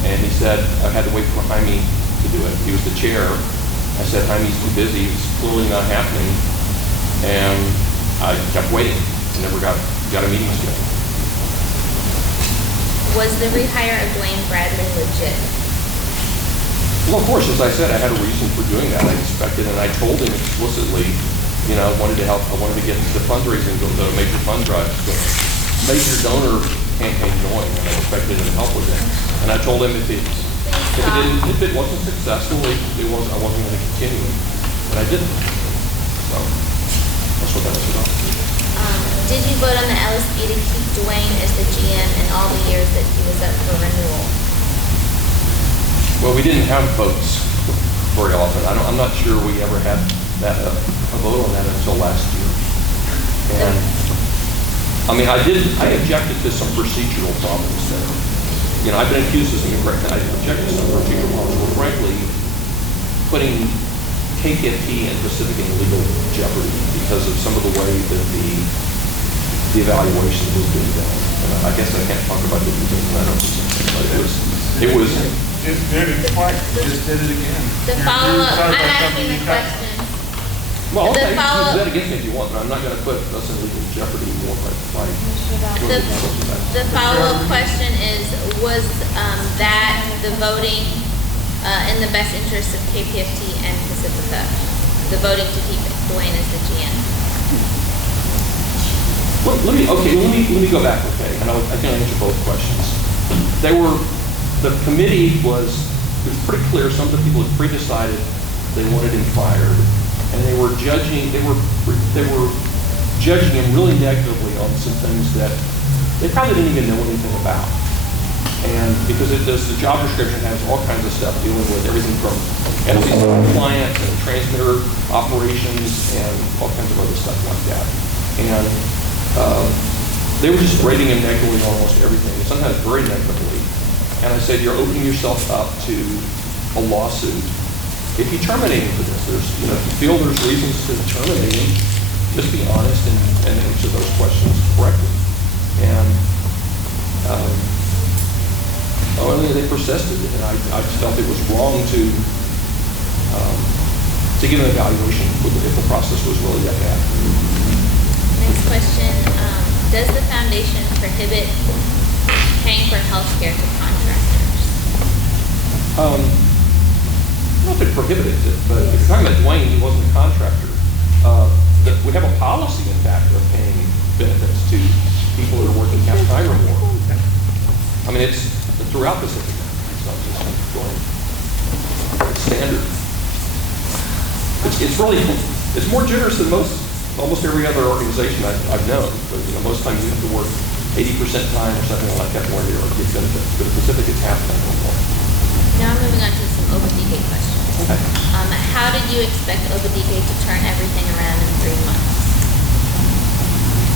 And he said, I had to wait for Jaime to do it. He was the chair. I said, Jaime's too busy. It's clearly not happening. And I kept waiting. Never got a meeting scheduled. Was the rehire of Dwayne Bradley legit? Well, of course, as I said, I had a reason for doing that. I expected, and I told him explicitly, you know, I wanted to help. I wanted to get the fundraising, the major fund drive, major donor campaign going, and I expected him to help with that. And I told him if it wasn't successful, I wasn't going to continue it, and I didn't. So that's what that was about. Did you vote on the LSB to keep Dwayne as the GM in all the years that he was up for renewal? Well, we didn't have votes very often. I'm not sure we ever had a vote on that until last year. And I mean, I objected to some procedural problems there. You know, I've been accused of some incorrect, I objected to some procedural problems. Well, frankly, putting KPFT and Pacifica in legal jeopardy because of some of the way that the evaluation was being done. And I guess I can't talk about the details, but it was. Just did it twice. Just did it again. The follow-up, I'm asking the question. Well, The okay, follow- use that against me if you want, but I'm not going to put us in legal jeopardy more by The follow-up question is, was that the voting in the best interest of KPFT and Pacifica, the voting to keep Dwayne as the GM? Let me go back, okay, and I can answer both questions. The committee it was pretty clear. Some of the people had pre-decided they wanted him fired, and they were judging him really negatively on some things that they probably didn't even know anything about. And because the job description has all kinds of stuff dealing with everything from FCC compliance and transmitter operations and all kinds of other stuff like that. And they were just rating him negatively on almost everything, and sometimes very negatively. And I said, you're opening yourself up to a lawsuit. If you terminate him for this, if you feel there's reasons to terminate him, just be honest and answer those questions correctly. And they persisted, and I just felt it was wrong to give an evaluation if the process was really that bad. Next question, does the foundation prohibit paying for health care to contractors? I don't know if it prohibits it, but if you're talking about Dwayne, he wasn't a contractor. We have a policy, in fact, of paying benefits to people that are working half-time or more. I mean, it's throughout Pacifica. It's not just Dwayne. It's standard. It's more generous than almost every other organization I've known. But most times you have to work 80% time or something like that where you're get benefits. But Pacific is half time or more. Now I'm moving on to some Obidike questions. Okay. How did you expect Obidike to turn everything around in 3 months?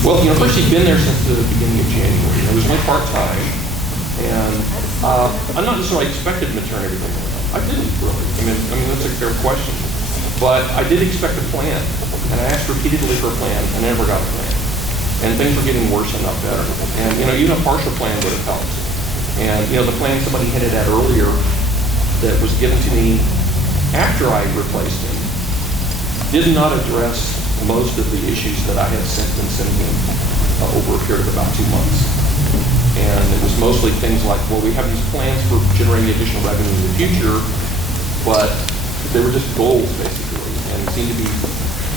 Well, first he'd been there since the beginning of January. It was only part-time. And I'm not necessarily expected him to turn everything around. I didn't really. I mean, that's a fair question. But I did expect a plan. And I asked repeatedly for a plan, and I never got a plan. And things were getting worse and not better. And, even a partial plan would have helped. And, the plan somebody hinted at earlier that was given to me after I replaced him did not address most of the issues that I had been sending him over a period of about 2 months. And it was mostly things like, well, we have these plans for generating additional revenue in the future, but they were just goals, basically. And it seemed to be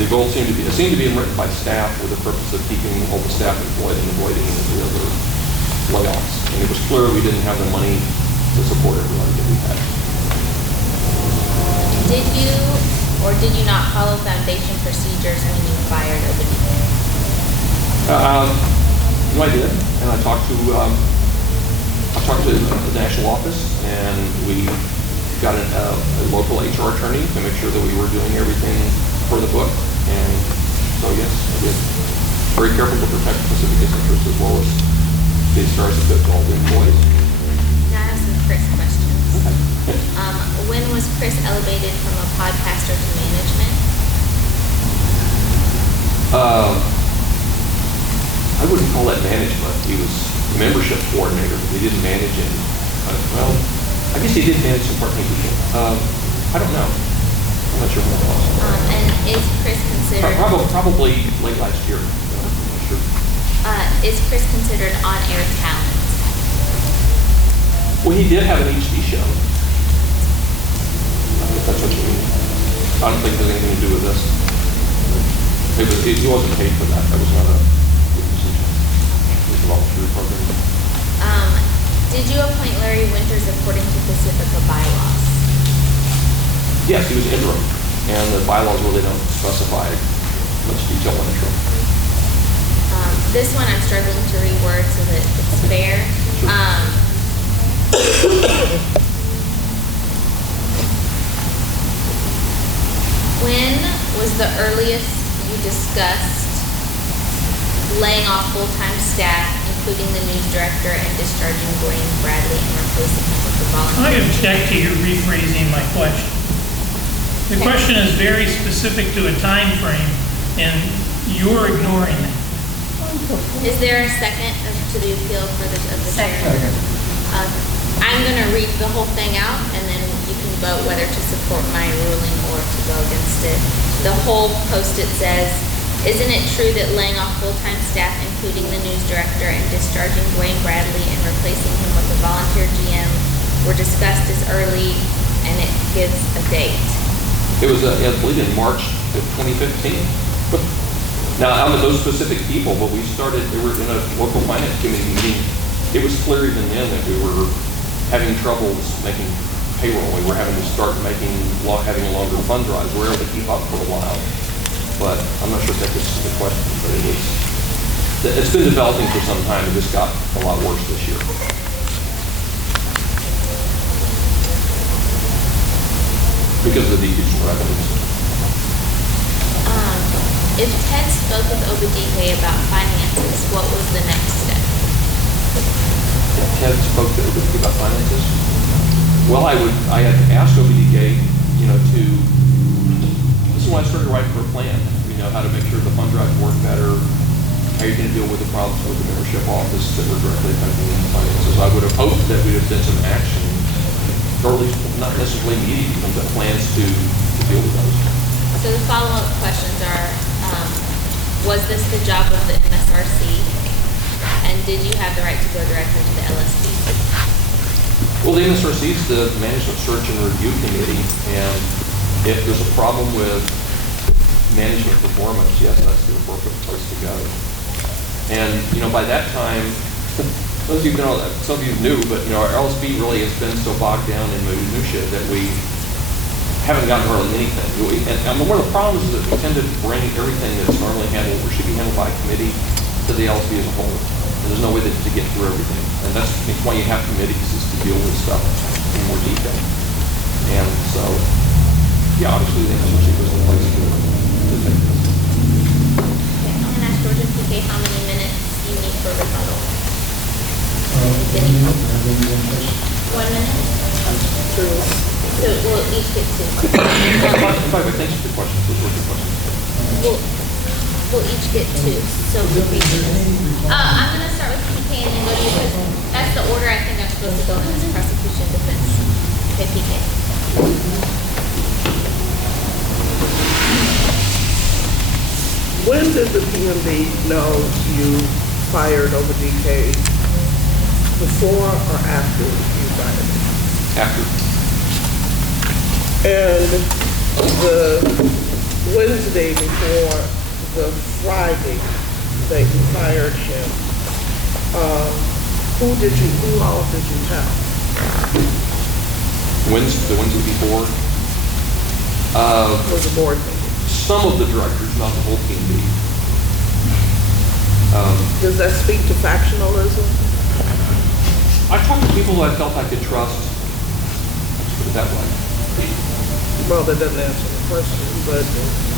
The goal seemed to be written by staff with the purpose of keeping all the staff employed and avoiding the other layoffs. And it was clear we didn't have the money to support everybody that we had. Did you or did you not follow foundation procedures when you fired Obidike? No, I did, and I talked to the national office, and we got a local HR attorney to make sure that we were doing everything for the book. And so yes, I did. Very careful to protect Pacifica's interests as well as the stars that fit all the employees. Now I have some Chris questions. Okay. When was Chris elevated from a podcaster to management? I wouldn't call that management. He was the membership coordinator. He didn't manage any. Well, I guess he did manage some part-time people. I don't know. I'm not sure when it was. And is Chris considered? Probably late last year. I'm not sure. Is Chris considered on-air talent? Well, he did have an HD show. If that's what you mean. I don't think it has anything to do with this. He wasn't paid for that. That was not a good decision. It was a volunteer program. Did you appoint Larry Winters according to Pacifica bylaws? Yes, he was interim, and the bylaws really don't specify much detail on interim. This one I'm struggling to reword so that it's fair. When was the earliest you discussed laying off full-time staff, including the news director, and discharging Dwayne Bradley and replacing him with the volunteer? I object to your rephrasing my question. The question is very specific to a time frame, and you're ignoring it. Is there a second to the appeal of the chair? Second. I'm going to read the whole thing out, and then you can vote whether to support my ruling or to go against it. The whole post-it says, isn't it true that laying off full-time staff, including the news director, and discharging Dwayne Bradley and replacing him with a volunteer GM were discussed as early, and it gives a date? It was, I believe, in March of 2015. Now, out of those specific people, but we started, they were in a local finance committee meeting. It was clear even then that we were having troubles making payroll. We were having to start having a longer fund drives. We were able to keep up for a while. But I'm not sure if that gets to the question, but it's been developing for some time. It just got a lot worse this year. Because of the decrease in revenues. If Ted spoke with Obidike about finances, what was the next step? If Ted spoke to Obidike about finances? Well, I had asked Obidike, this is when I started writing for a plan, how to make sure the fund drive work better, how you're going to deal with the problems with the membership office that were directly affecting the finances. I would have hoped that we would have done some action, or at least not necessarily immediate, but plans to deal with those. So the follow-up questions are, was this the job of the MSRC? And did you have the right to go directly to the LSP? Well, the MSRC is the Management Search and Review Committee, and if there's a problem with management performance, yes, that's the appropriate place to go. And, by that time, some of you knew, but, our LSP really has been so bogged down in minutia that we haven't gotten hardly anything. And one of the problems is that we tend to bring everything that's normally handled or should be handled by a committee to the LSP as a whole. And there's no way to get through everything. And that's why you have committees, is to deal with stuff in more detail. And so, yeah, obviously the MSRC was the place to take this. Okay, I'm going to ask George and PK how many minutes you need for rebuttal. 1 minute? So we'll each get 2. By the way, thanks for the questions. Those were good questions. We'll each get 2. So we'll be I'm going to start with PK and then go to you, because that's the order I think I'm supposed to go in, as prosecution defense. Okay, PK. When did the PMB know you fired Obidike? Before or after you fired him? After. And the Wednesday before the Friday that you fired him, who all did you tell? The Wednesday before, Was the board meeting? some of the directors, not the whole team, did. Does that speak to factionalism? I talked to people who I felt I could trust, let's put it that way. Well, that doesn't answer the question, but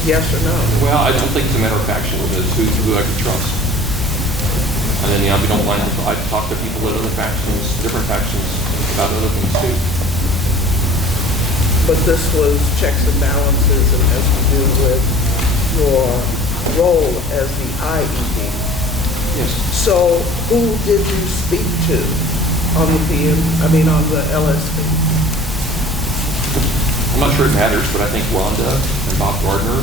yes or no? Well, I don't think it's a matter of factionalism, it's who I could trust. And then, if you don't mind, I talk to people at other factions, different factions, about other things too. But this was checks and balances and has to do with your role as the IED. Yes. So who did you speak to on the LSP? I'm not sure it matters, but I think Rhonda and Bob Gardner.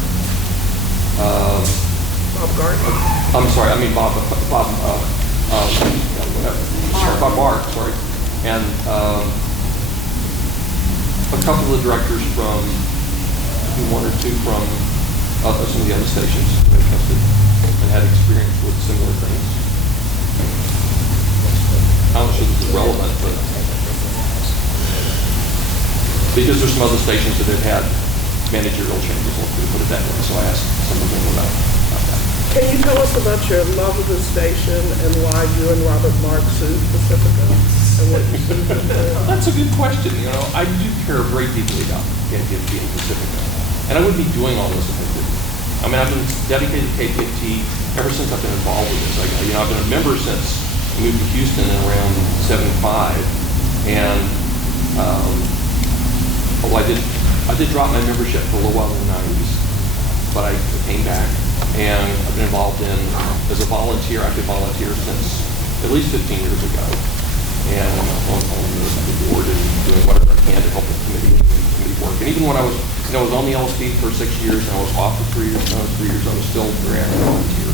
Bob Gardner? I'm sorry, I mean Bob Mark, sorry. And a couple of the directors from, one or two from some of the other stations who I trusted and had experience with similar things. I'm not sure this is relevant, but because there's some other stations that have had managerial changes, let's put it that way, so I asked some of them about that. Can you tell us about your love of the station and why you and Robert Mark sued Pacifica and what you sued them for? That's a good question. I do care very deeply about KPFT and Pacifica, and I wouldn't be doing all this if I didn't. I've been dedicated to KPFT ever since I've been involved with this. I've been a member since I moved to Houston in around '75, and I did drop my membership for a little while in the '90s, but I came back. And I've been involved as a volunteer, active volunteer since at least 15 years ago. And I'm on the board and doing whatever I can to help the committee work. And even when I was on the LSP for 6 years and I was off for 3 years, I was still very active volunteer.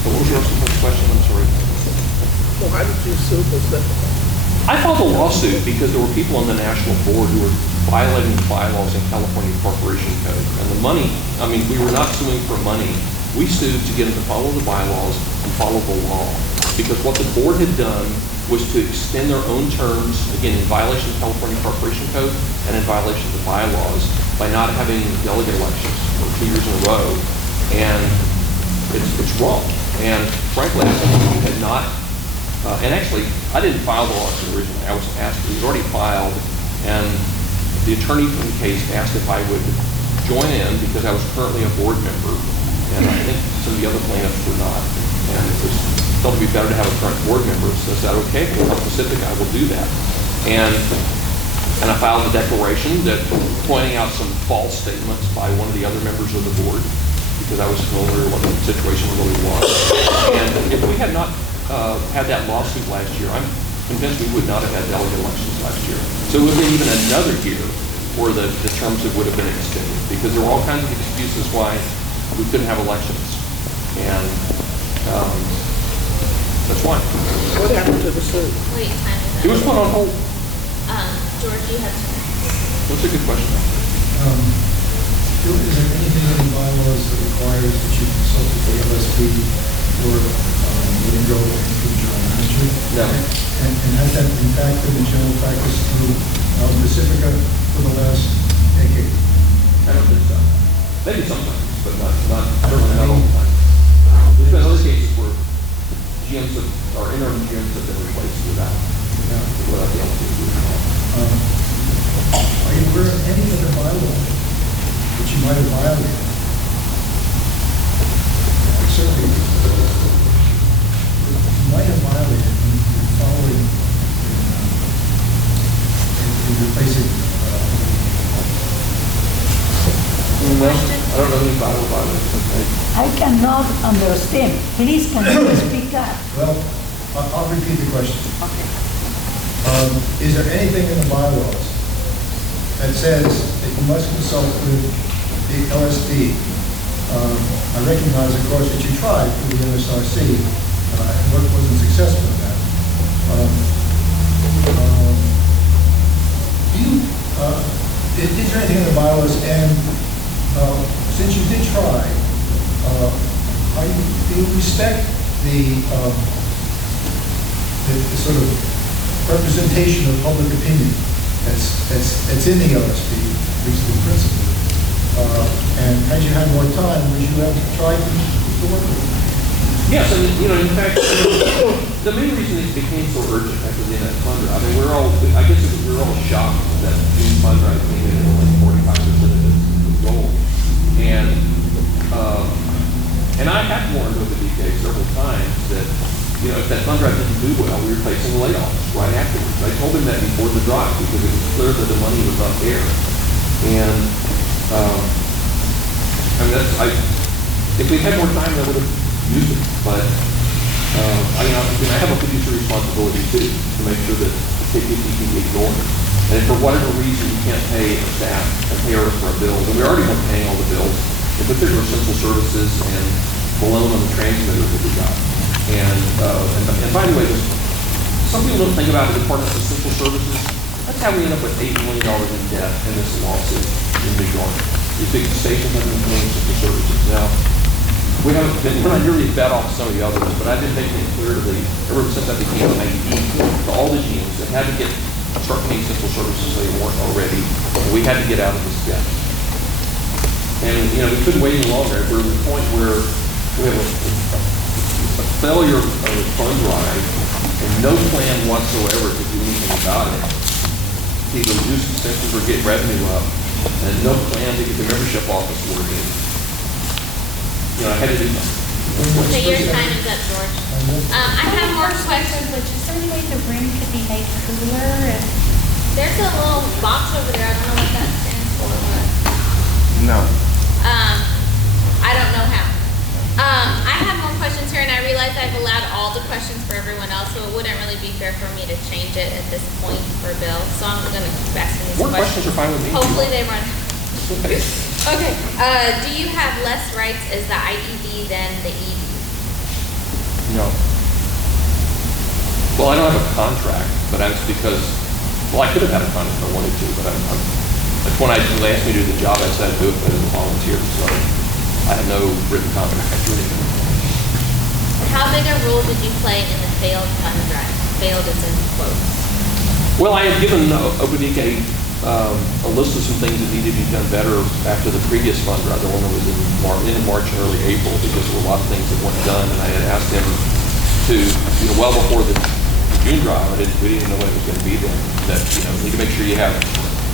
So what was your first question? I'm sorry. Well, how did you sue Pacifica? I filed a lawsuit because there were people on the national board who were violating the bylaws in California Corporation Code. And the money, we were not suing for money. We sued to get them to follow the bylaws and follow the law. Because what the board had done was to extend their own terms, again, in violation of California Corporation Code and in violation of the bylaws by not having delegate elections for 2 years in a row. And it's wrong. And frankly, I think we had not, and actually, I didn't file the lawsuit originally. I was asked, it was already filed, and the attorney from the case asked if I would join in because I was currently a board member, and I think some of the other plaintiffs were not. And it was felt to be better to have a current board member, so I said, okay, if you're Pacific, I will do that. And I filed a declaration that pointing out some false statements by one of the other members of the board, because I was familiar with what the situation really was. And if we had not had that lawsuit last year, I'm convinced we would not have had delegate elections last year. So it would have been even another year where the terms would have been extended, because there were all kinds of excuses why we couldn't have elections. And that's why. What happened to the suit? Wait, time is up. It was put on hold. George, you have some. That's a good question. Is there anything in the bylaws that requires that you consult with the LSP or letting go of the general manager? No. And has that in fact been the general practice through Pacifica for the last decade? I don't think so. Maybe sometimes, but not certainly not all the time. There's been other cases where GMs or interim GMs have been replaced without the LSP. Are you aware of any other bylaw that you might have violated? Certainly, you might have violated in following, in replacing. No, I don't know any bylaw violations. I cannot understand. Please, can you speak up? Well, I'll repeat the question. Okay. Is there anything in the bylaws that says that you must consult with the LSD? I recognize, of course, that you tried through the MSRC, and wasn't successful in that. Is there anything in the bylaws? And since since you did try, do you respect the sort of representation of public opinion that's in the OSP, at least in principle? And had you had more time, would you have tried to work with it? Yes, and in fact, the main reason it became so urgent after the end of that fund drive, I mean, I guess we were all shocked that June fund drive came in at only 45% of the goal. And I have warned Obidike several times that, if that fund drive didn't do well, we were facing layoffs right afterwards. I told him that before the drive because it was clear that the money was not there. And, if we'd had more time, I would have used it. But, I have a fiduciary responsibility too, to make sure that KPFT can be ignored. And if for whatever reason you can't pay a staff and pay her for a bill, and we already weren't paying all the bills, in particular central services and the loan on the transmitter that we got. And by the way, there's some people don't think about the Department of Central Services. That's how we end up with $8 million in debt in this lawsuit in New York. These big stations have been paying central services. Now, we're not nearly as bad off as some of the others, but I've been making it clear to ever since I became an IED, to all the GMs that had to start paying central services so they weren't already, and we had to get out of this debt. And, we couldn't wait any longer. We're at the point where we have a failure of a fund drive and no plan whatsoever to do anything about it. Either reduce expenses or get revenue up, and no plan to get the membership office working. I had to do something. So your time is up, George. I have more questions. Is there any way the room could be made cooler? There's a little box over there. I don't know what that stands for. But, No. I don't know how. I have more questions here, and I realize I've allowed all the questions for everyone else, so it wouldn't really be fair for me to change it at this point for Bill. So I'm going to keep asking these More questions are fine with me. Hopefully they run. Okay. Do you have less rights as the IED than the ED? No. Well, I don't have a contract, but that's because, I could have had a contract if I wanted to, but that's when they asked me to do the job, I said I'd do it, but as a volunteer, so I had no written contract or anything. How big a role did you play in the failed fund drive? Failed is in quotes. Well, I had given Obidike a list of some things that needed to be done better after the previous fund drive, the one that was in March and early April, because there were a lot of things that weren't done, and I had asked him to, well before the June drive, we didn't know when it was going to be then, that, you need to make sure you have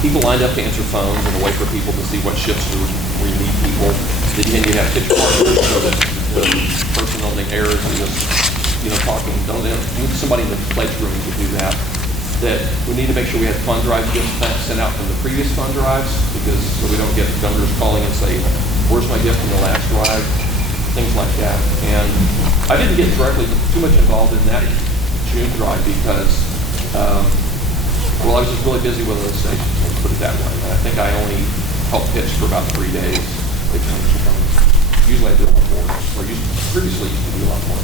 people lined up to answer phones and a way for people to see what shifts where you need people. Then you have pitch partners so that the person on the air is just, talking. Don't need somebody in the pledge room to do that. That we need to make sure we have fund drive gifts sent out from the previous fund drives, because so we don't get donors calling and say, where's my gift from the last drive? Things like that. And I didn't get directly too much involved in that June drive because, I was just really busy with those stations, let's put it that way. And I think I only helped pitch for about 3 days. Usually I do a lot more, or previously used to do a lot more.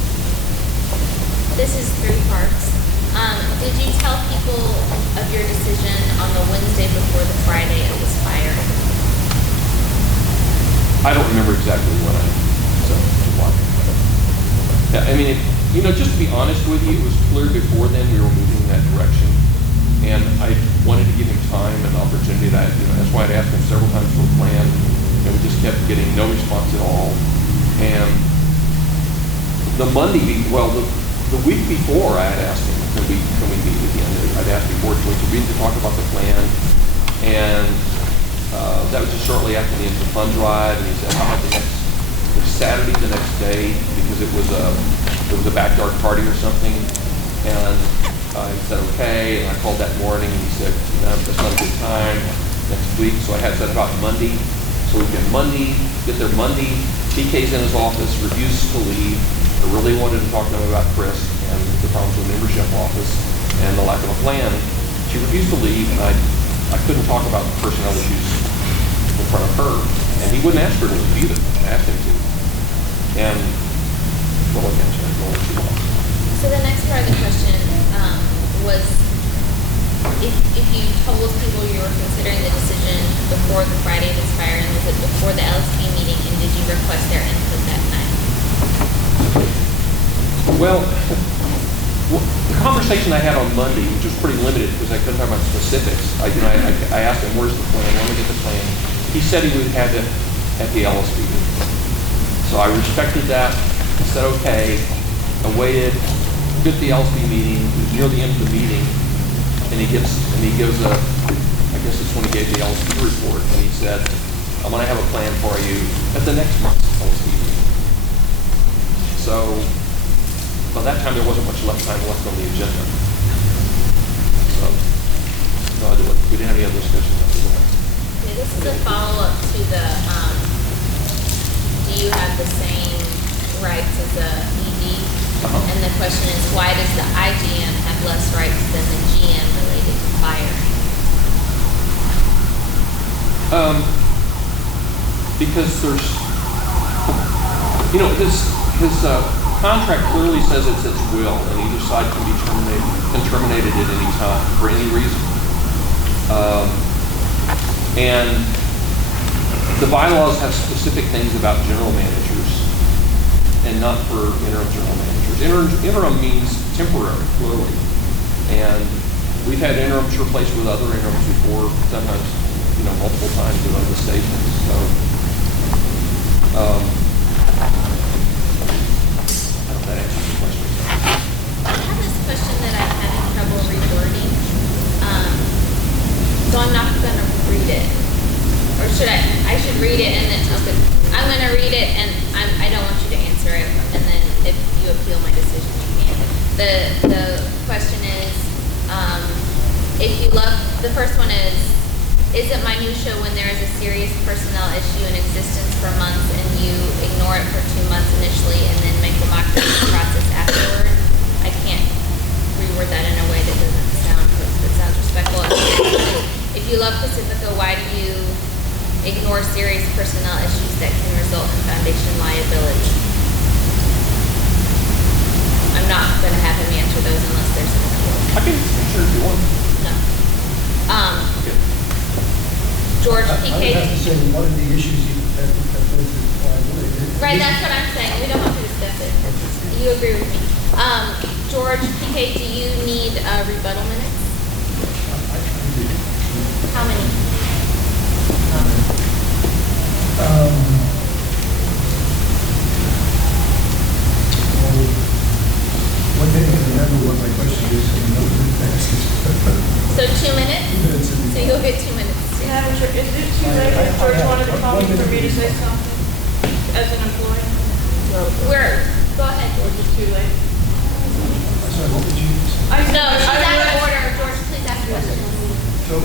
This is 3 parts. Did you tell people of your decision on the Wednesday before the Friday of this fire? I don't remember exactly what I said. Yeah, I mean, just to be honest with you, it was clear before then we were moving in that direction. And I wanted to give him time and opportunity. That's why I'd asked him several times for a plan. And we just kept getting no response at all. And the week before, I had asked him, can we meet again? I'd asked before to convene to talk about the plan. And that was just shortly after the end of the fund drive. And he said, how about the Saturday, the next day, because it was a backyard party or something. And he said, okay. And I called that morning and he said, that's not a good time next week. So I had said about Monday. So we get there Monday. PK's in his office, refuses to leave. I really wanted to talk to him about Chris and the problems with the membership office and the lack of a plan. She refused to leave, and I couldn't talk about personnel issues in front of her. And he wouldn't ask her to leave either. I asked him to. And, well, again, sorry, go on too long. So the next part of the question was, if you told people you were considering the decision before the Friday of this fire, and was it before the LSP meeting in did you request their input that night? Well, the conversation I had on Monday, which was pretty limited because I couldn't talk about specifics, I asked him, where's the plan? When we get the plan? He said he would have it at the Ellis meeting. So I respected that. I said, okay. I waited, get the Ellis meeting, it was near the end of the meeting, and he gives a, I guess it's when he gave the Ellis report, and he said, I'm going to have a plan for you at the next month's Ellis meeting. So by that time, there wasn't much time left on the agenda. So, no, we didn't have any other discussions after that. Okay, this is a follow-up to the, do you have the same rights as the ED? And the question is, why does the IGM have less rights than the GM related to firing? Because there's, his contract clearly says it's its will, and either side can be terminated at any time for any reason. And the bylaws have specific things about general managers, and not for interim general managers. Interim means temporary, clearly. And we've had interims replaced with other interims before, sometimes, multiple times at other stations. So, I don't know if that answers your question. I have this question that I'm having trouble rewording. So I'm not going to read it. Or should I? I should read it and then, okay. I'm going to read it and I don't want you to answer it. And then if you appeal my decision, you can. The question is, if you love, the first one is it minutia when there is a serious personnel issue in existence for months and you ignore it for 2 months initially and then make a mock process afterward? I can't reword that in a way that sounds respectful. If you love Pacifica, why do you ignore serious personnel issues that can result in foundation liability? I'm not going to have him answer those unless there's an appeal. I can answer if you want. No. George, I would PK. have to say that one of the issues that Right, that's what I'm saying. We don't have to discuss it. You agree with me. George, PK, do you need rebuttal minutes? How many? One thing I remember what my question is, and another thing to ask is. So 2 minutes? 2 minutes. So you'll get 2 minutes. Madam Chair, is it too late if George wanted to call me for me to say something as an employee? Go ahead, George. It's too late. Sorry, what would you? No, she's out of order. George, please ask a question. So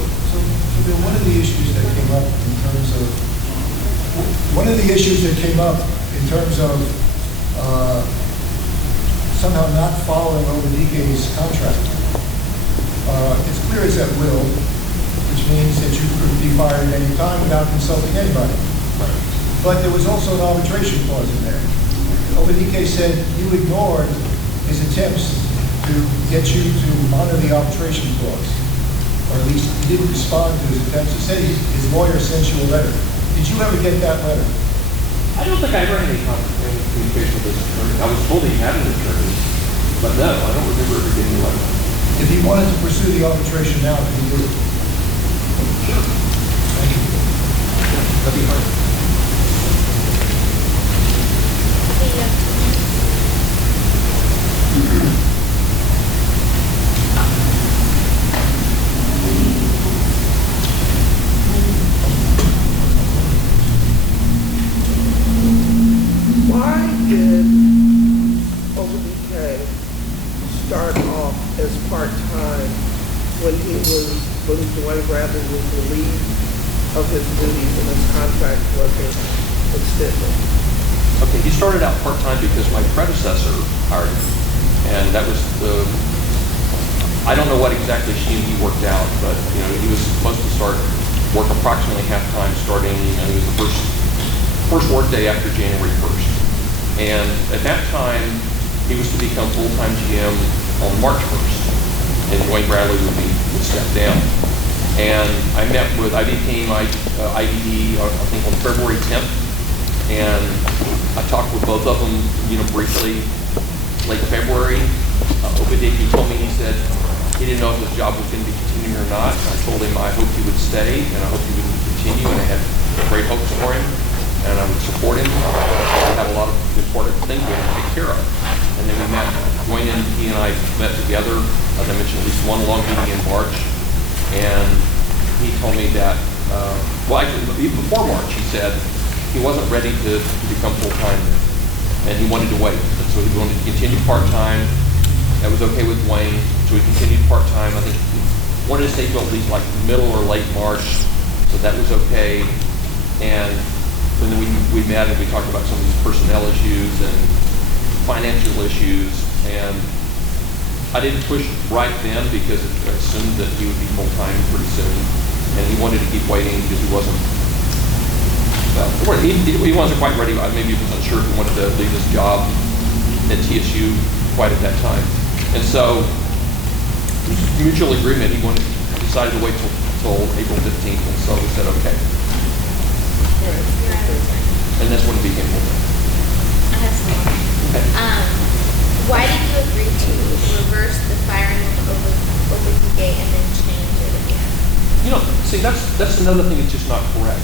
then one of the issues that came up in terms of, somehow not following Obidike's contract. It's clear it's at will, which means that you could be fired at any time without consulting anybody. But there was also an arbitration clause in there. Obidike said you ignored his attempts to get you to honor the arbitration clause, or at least he didn't respond to his attempts. He said his lawyer sent you a letter. Did you ever get that letter? I don't think I ever had any communication with his attorney. I was told he had an attorney, but no, I don't remember ever getting a letter. If he wanted to pursue the arbitration now, could he do it? Sure. Thank you. That'd be fine. Why did Obidike start off as part-time when Dwayne Bradley was relieved of his duties and his contract wasn't extended? Okay, he started out part-time because my predecessor hired him. And that was I don't know what exactly she and he worked out, but he was supposed to work approximately half-time starting, it was the first work day after January 1st. And at that time, he was to become full-time GM on March 1st. And Dwayne Bradley would step down. And I became IDD, I think on February 10th. And I talked with both of them, briefly, late February. Obidike told me, he said he didn't know if his job was going to be continuing or not. I told him I hoped he would stay, and I hoped he would continue, and I had great hopes for him, and I would support him. I had a lot of important things we had to take care of. And then we met, he and I met together, as I mentioned, at least one long meeting in March, and he told me that, actually, even before March, he said he wasn't ready to become full-time, and he wanted to wait. And so he wanted to continue part-time. That was okay with Wayne, so he continued part-time. I think he wanted to stay till at least like middle or late March, so that was okay. And then we met and we talked about some of these personnel issues and financial issues, and I didn't push right then because I assumed that he would be full-time pretty soon, and he wanted to keep waiting because he wasn't quite ready. Maybe he was unsure if he wanted to leave his job at TSU quite at that time. And so, mutual agreement, he decided to wait till April 15th, and so we said, okay. And that's when it became full-time. I have some more. Okay. Why did you agree to reverse the firing of Obidike and then change it again? See, that's another thing that's just not correct.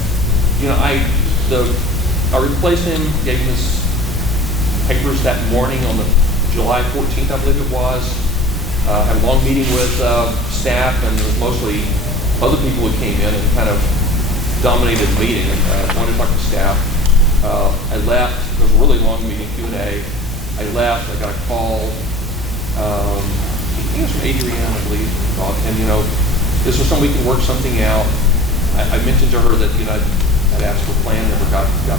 I replaced him, gave him his papers that morning on the July 14th, I believe it was. Had a long meeting with staff, and it was mostly other people who came in and kind of dominated the meeting. I wanted to talk to staff. I left. It was a really long meeting, Q&A. I left. I got a call. I think it was from Adrienne, I believe. And this was something we can work something out. I mentioned to her that I'd asked for a plan, never got the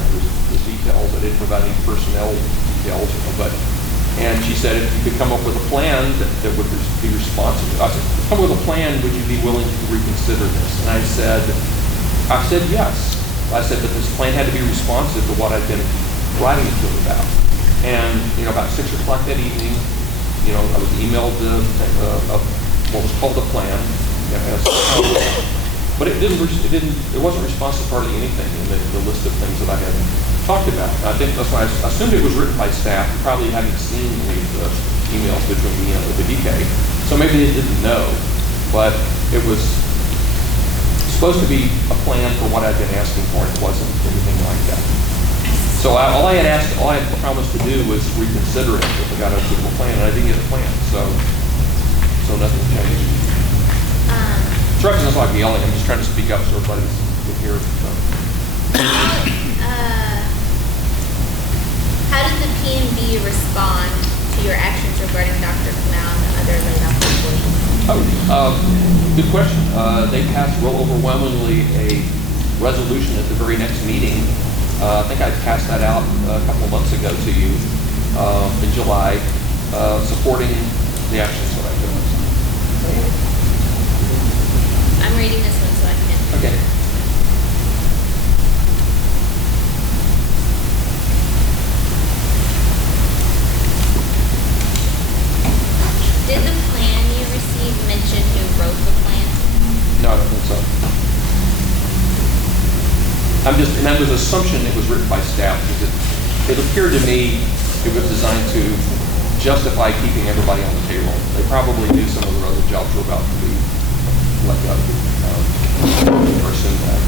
details. I didn't provide any personnel details, and she said if you could come up with a plan that would be responsive. I said, come up with a plan. Would you be willing to reconsider this? And I said yes. I said that this plan had to be responsive to what I'd been writing to him about. And about 6 o'clock that evening, I was emailed what was called a plan. But it wasn't responsive to hardly anything in the list of things that I had talked about. I think that's why I assumed it was written by staff. You probably hadn't seen any of the emails between me and Obidike, so maybe they didn't know. But it was supposed to be a plan for what I'd been asking for. It wasn't anything like that. So all I had promised to do was reconsider it if I got a suitable plan, and I didn't get a plan. So nothing changed. Sorry if it's like yelling. I'm just trying to speak up so everybody can hear. How did the P&B respond to your actions regarding Dr. Kamau and the other laid-off employees? Good question. They passed overwhelmingly a resolution at the very next meeting. I think I passed that out a couple of months ago to you in July, supporting the actions that I took. I'm reading this one so I can. Okay. Did the plan you received mention who wrote the plan? No, I don't think so. And that was an assumption it was written by staff, because it appeared to me it was designed to justify keeping everybody on the payroll. They probably knew some of their other jobs were about to be let go, or assumed that.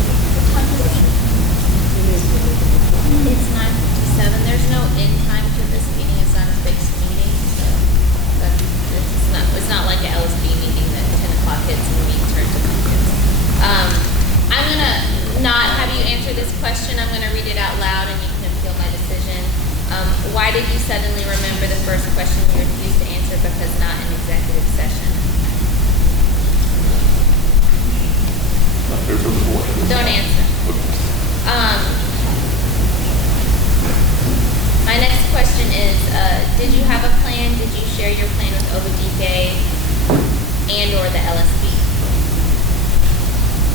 It's 9:57. There's no end time to this meeting. It's not a fixed meeting, so it's not like an LSB meeting that 10 o'clock hits and the meeting turns to pumpkins. I'm gonna not have you answer this question. I'm gonna read it out loud, and you can appeal my decision. Why did you suddenly remember the first question you refused to answer because not in executive session? Don't answer. My next question is, did you have a plan? Did you share your plan with Obidike and or the LSB?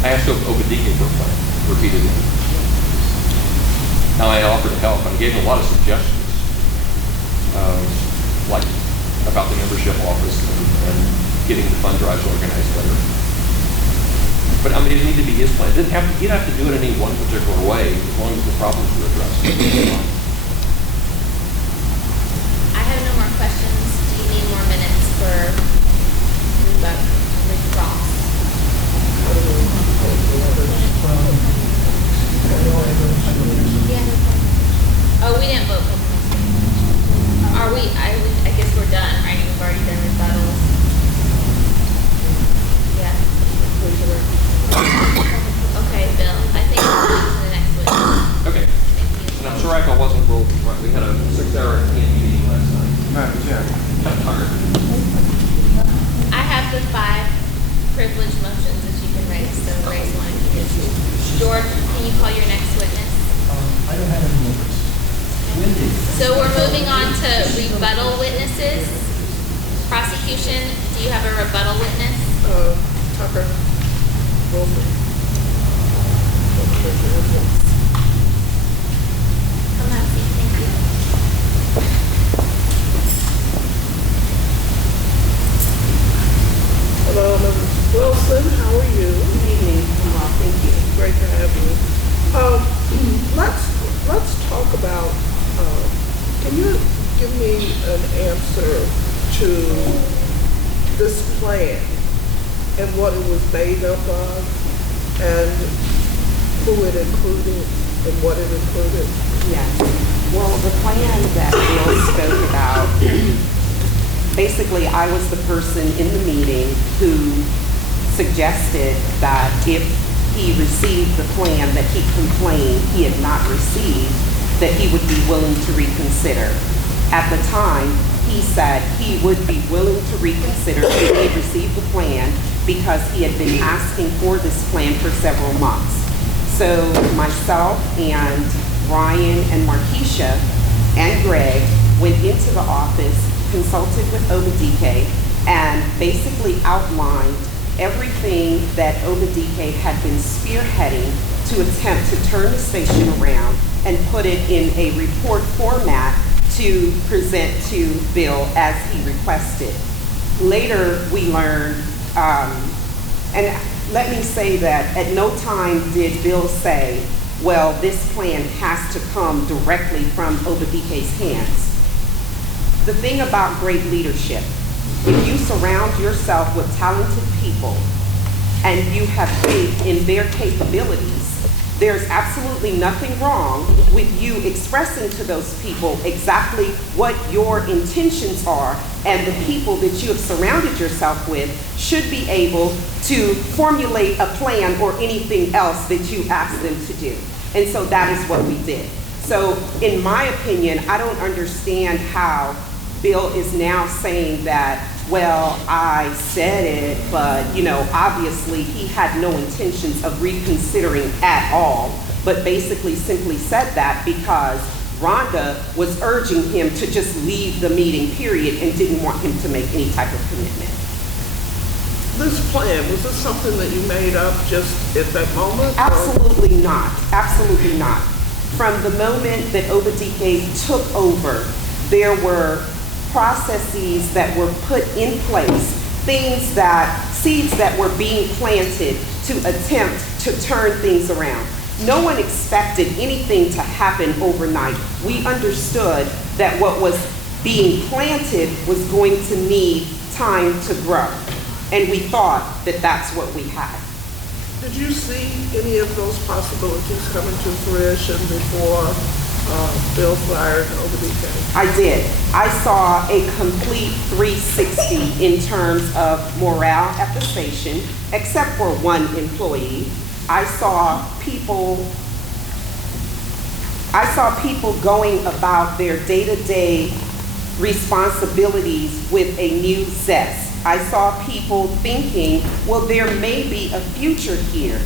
I asked Obidike for a plan, repeatedly. Now I offered to help. I gave him a lot of suggestions, like about the membership office and getting the fund drives organized better. But it needed to be his plan. It didn't have, you didn't have to do it in any one particular way, as long as the problems were addressed. I have no more questions. Do you need more minutes for recross? Yeah. Oh, we didn't vote. Are we, I guess we're done, right? We've already done rebuttals. Yeah. Okay, Bill, I think we'll move to the next one. Okay. Thank you. And I'm sorry I wasn't involved, right, we had a 6-hour meeting last night. Madam Chair. I'm tired. I have the 5 privilege motions that you can raise, so raise one if you need to. George, can you call your next witness? I don't have any more. So we're moving on to rebuttal witnesses. Prosecution, do you have a rebuttal witness? Tucker. Wilson. Come on, thank you. Hello, Mrs. Wilson, how are you? Good evening. Well, thank you. Great to have you. Let's talk about, can you give me an answer to this plan and what it was made up of and who it included and what it included? Yes. Well, the plan that Bill spoke about, basically I was the person in the meeting who suggested that if he received the plan that he complained he had not received, that he would be willing to reconsider. At the time, he said he would be willing to reconsider if he received the plan because he had been asking for this plan for several months. So myself and Ryan and Markeisha and Greg went into the office, consulted with Obidike, and basically outlined everything that Obidike had been spearheading to attempt to turn the station around and put it in a report format to present to Bill as he requested. Later, we learned, and let me say that at no time did Bill say, well, this plan has to come directly from Obidike's hands. The thing about great leadership, if you surround yourself with talented people and you have faith in their capabilities, there's absolutely nothing wrong with you expressing to those people exactly what your intentions are, and the people that you have surrounded yourself with should be able to formulate a plan or anything else that you ask them to do. And so that is what we did. So in my opinion, I don't understand how Bill is now saying that, well, I said it, but obviously he had no intentions of reconsidering at all, but basically simply said that because Rhonda was urging him to just leave the meeting, period, and didn't want him to make any type of commitment. This plan, was this something that you made up just at that moment? Absolutely not. Absolutely not. From the moment that Obidike took over, there were processes that were put in place, seeds that were being planted to attempt to turn things around. No one expected anything to happen overnight. We understood that what was being planted was going to need time to grow. And we thought that that's what we had. Did you see any of those possibilities coming to fruition before Bill fired Obidike? I did. I saw a complete 360 in terms of morale at the station, except for one employee. I saw people going about their day-to-day responsibilities with a new zest. I saw people thinking, well, there may be a future here.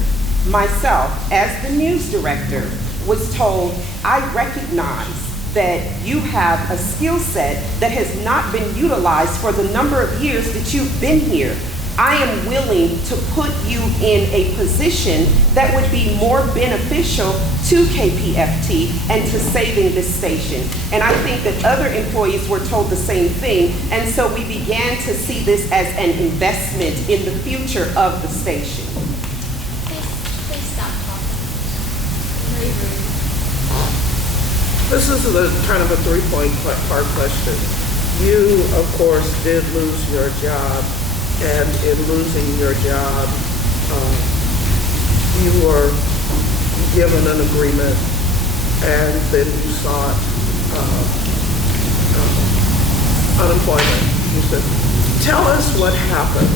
Myself, as the news director, was told, I recognize that you have a skill set that has not been utilized for the number of years that you've been here. I am willing to put you in a position that would be more beneficial to KPFT and to saving this station. And I think that other employees were told the same thing. And so we began to see this as an investment in the future of the station. Please This is a kind of a part question. You, of course, did lose your job, and in losing your job, you were given an agreement, and then you sought unemployment. You said, tell us what happened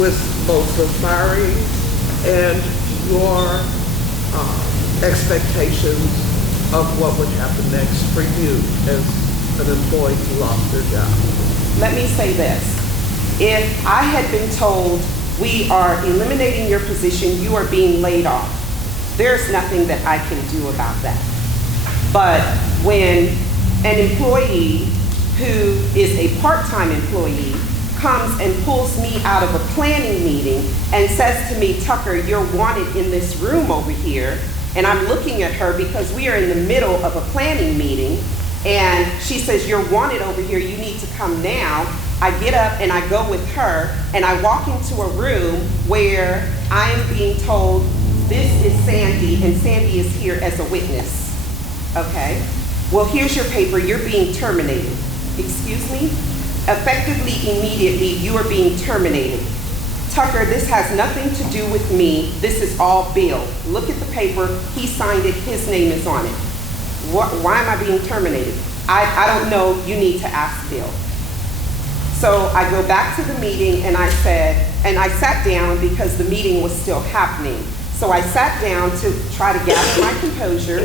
with both the firing and your expectations of what would happen next for you as an employee who lost their job. Let me say this. If I had been told, we are eliminating your position, you are being laid off, there's nothing that I can do about that. But when an employee who is a part-time employee comes and pulls me out of a planning meeting and says to me, Tucker, you're wanted in this room over here, and I'm looking at her because we are in the middle of a planning meeting, and she says, you're wanted over here, you need to come now. I get up and I go with her, and I walk into a room where I am being told, this is Sandy, and Sandy is here as a witness. Okay? Well, here's your paper, you're being terminated. Excuse me? Effectively, immediately, you are being terminated. Tucker, this has nothing to do with me. This is all Bill. Look at the paper. He signed it. His name is on it. Why am I being terminated? I don't know. You need to ask Bill. So I go back to the meeting and I said, and I sat down because the meeting was still happening. So I sat down to try to gather my composure,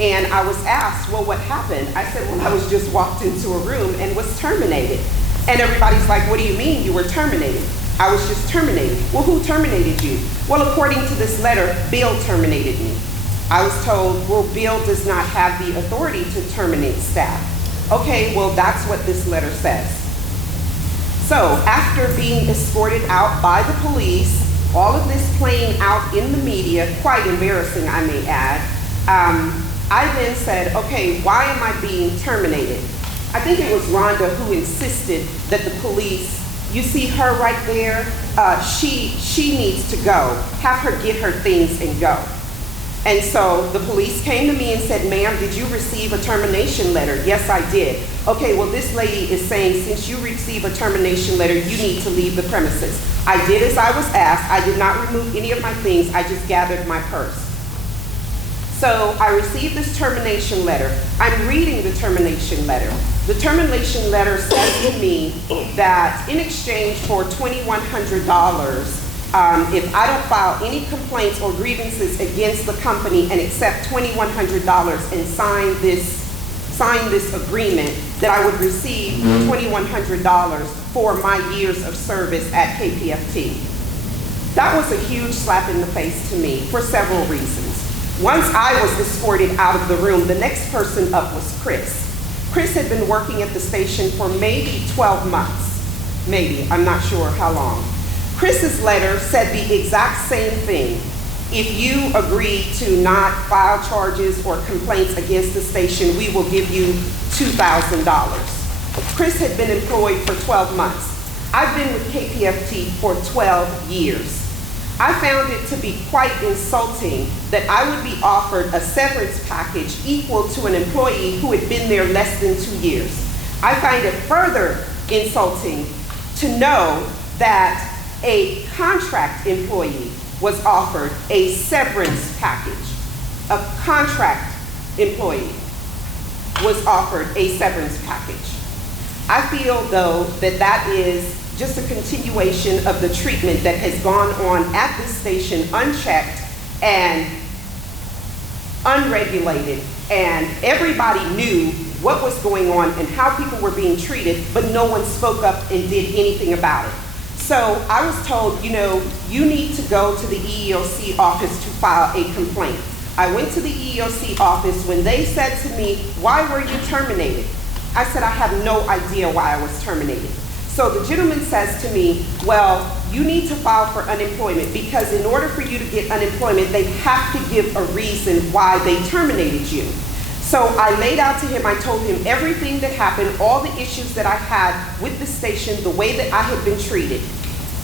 and I was asked, well, what happened? I said, well, I was just walked into a room and was terminated. And everybody's like, what do you mean you were terminated? I was just terminated. Well, who terminated you? Well, according to this letter, Bill terminated me. I was told, well, Bill does not have the authority to terminate staff. Okay, well, that's what this letter says. So after being escorted out by the police, all of this playing out in the media, quite embarrassing, I may add, I then said, okay, why am I being terminated? I think it was Rhonda who insisted that the police, you see her right there, she needs to go. Have her get her things and go. And so the police came to me and said, ma'am, did you receive a termination letter? Yes, I did. Okay, well, this lady is saying since you received a termination letter, you need to leave the premises. I did as I was asked. I did not remove any of my things. I just gathered my purse. So I received this termination letter. I'm reading the termination letter. The termination letter says to me that in exchange for $2,100, if I don't file any complaints or grievances against the company and accept $2,100 and sign this agreement, that I would receive $2,100 for my years of service at KPFT. That was a huge slap in the face to me for several reasons. Once I was escorted out of the room, the next person up was Chris. Chris had been working at the station for maybe 12 months. Maybe, I'm not sure how long. Chris's letter said the exact same thing. If you agree to not file charges or complaints against the station, we will give you $2,000. Chris had been employed for 12 months. I've been with KPFT for 12 years. I found it to be quite insulting that I would be offered a severance package equal to an employee who had been there less than 2 years. I find it further insulting to know that a contract employee was offered a severance package. A contract employee was offered a severance package. I feel, though, that that is just a continuation of the treatment that has gone on at this station unchecked and unregulated, and everybody knew what was going on and how people were being treated, but no one spoke up and did anything about it. So I was told, you know, you need to go to the EEOC office to file a complaint. I went to the EEOC office. When they said to me, why were you terminated? I said, I have no idea why I was terminated. So the gentleman says to me, well, you need to file for unemployment because in order for you to get unemployment, they have to give a reason why they terminated you. So I laid out to him, I told him everything that happened, all the issues that I had with the station, the way that I had been treated.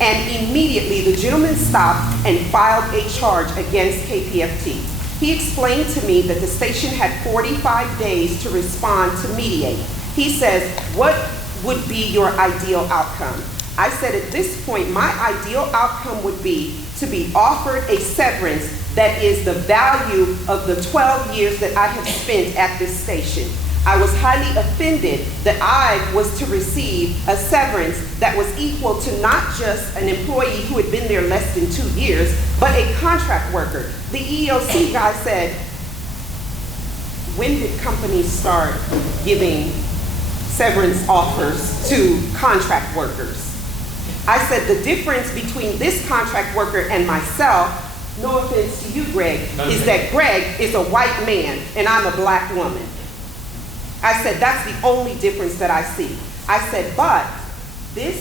And immediately the gentleman stopped and filed a charge against KPFT. He explained to me that the station had 45 days to respond to mediate. He says, what would be your ideal outcome? I said, at this point, my ideal outcome would be to be offered a severance that is the value of the 12 years that I have spent at this station. I was highly offended that I was to receive a severance that was equal to not just an employee who had been there less than 2 years, but a contract worker. The EEOC guy said, when did companies start giving severance offers to contract workers? I said the difference between this contract worker and myself, no offense to you, Greg, is that Greg is a white man and I'm a black woman. I said that's the only difference that I see. I said, but this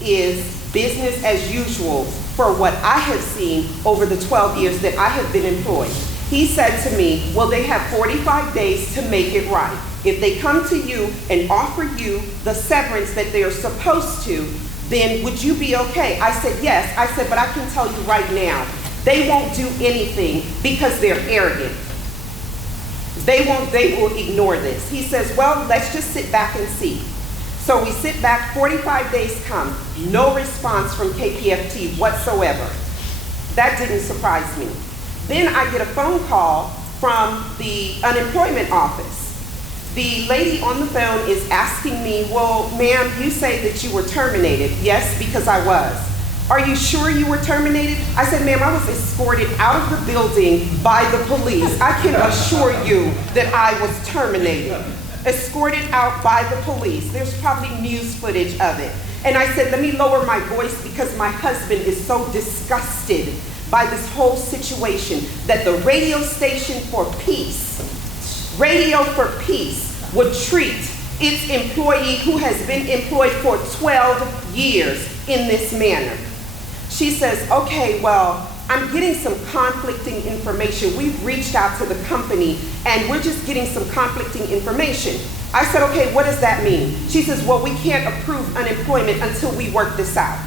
is business as usual for what I have seen over the 12 years that I have been employed. He said to me, well, they have 45 days to make it right. If they come to you and offer you the severance that they are supposed to, then would you be okay? I said, yes. I said, but I can tell you right now, they won't do anything because they're arrogant. They will ignore this. He says, well, let's just sit back and see. So we sit back, 45 days come, no response from KPFT whatsoever. That didn't surprise me. Then I get a phone call from the unemployment office. The lady on the phone is asking me, well, ma'am, you say that you were terminated. Yes, because I was. Are you sure you were terminated? I said, ma'am, I was escorted out of the building by the police. I can assure you that I was terminated. Escorted out by the police. There's probably news footage of it. And I said, let me lower my voice because my husband is so disgusted by this whole situation that the radio station for peace, Radio for Peace, would treat its employee who has been employed for 12 years in this manner. She says, okay, well, I'm getting some conflicting information. We've reached out to the company and we're just getting some conflicting information. I said, okay, what does that mean? She says, well, we can't approve unemployment until we work this out.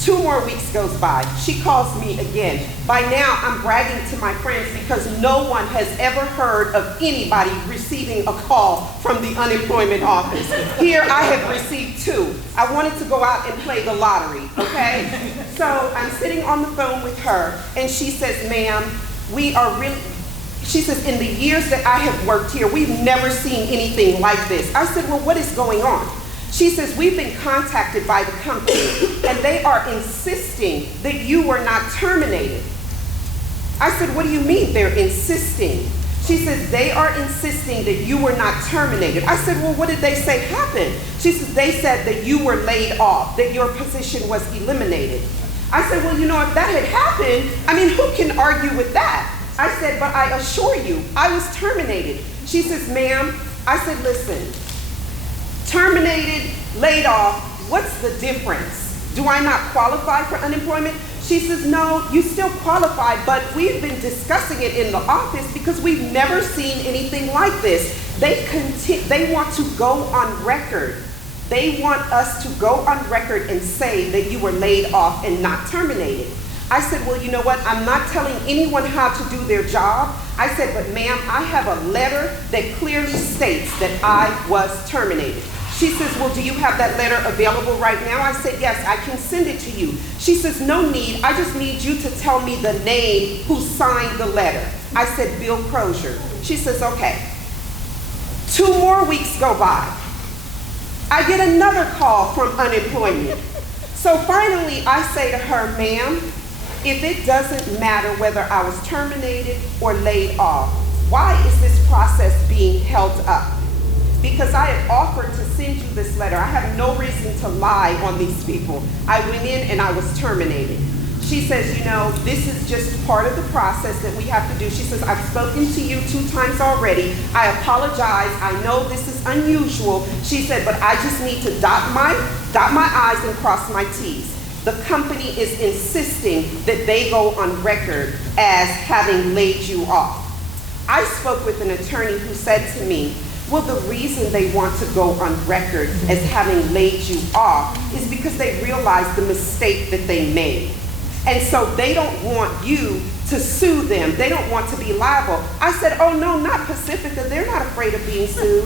2 more weeks goes by. She calls me again. By now, I'm bragging to my friends because no one has ever heard of anybody receiving a call from the unemployment office. Here, I have received 2. I wanted to go out and play the lottery, okay? So I'm sitting on the phone with her, and she says, ma'am, she says, in the years that I have worked here, we've never seen anything like this. I said, well, what is going on? She says, we've been contacted by the company and they are insisting that you were not terminated. I said, what do you mean they're insisting? She says, they are insisting that you were not terminated. I said, well, what did they say happened? She says, they said that you were laid off, that your position was eliminated. I said, well, you know, if that had happened, I mean, who can argue with that? I said, but I assure you, I was terminated. She says, ma'am, I said, listen, terminated, laid off, what's the difference? Do I not qualify for unemployment? She says, no, you still qualify, but we've been discussing it in the office because we've never seen anything like this. They want to go on record. They want us to go on record and say that you were laid off and not terminated. I said, well, you know what? I'm not telling anyone how to do their job. I said, but ma'am, I have a letter that clearly states that I was terminated. She says, well, do you have that letter available right now? I said, yes, I can send it to you. She says, no need. I just need you to tell me the name who signed the letter. I said, Bill Crosier. She says, okay. 2 more weeks go by. I get another call from unemployment. So finally, I say to her, ma'am, if it doesn't matter whether I was terminated or laid off, why is this process being held up? Because I had offered to send you this letter. I have no reason to lie on these people. I went in and I was terminated. She says, you know, this is just part of the process that we have to do. She says, I've spoken to you 2 times already. I apologize. I know this is unusual. She said, but I just need to dot my I's and cross my T's. The company is insisting that they go on record as having laid you off. I spoke with an attorney who said to me, well, the reason they want to go on record as having laid you off is because they realize the mistake that they made. And so they don't want you to sue them. They don't want to be liable. I said, oh no, not Pacifica. They're not afraid of being sued.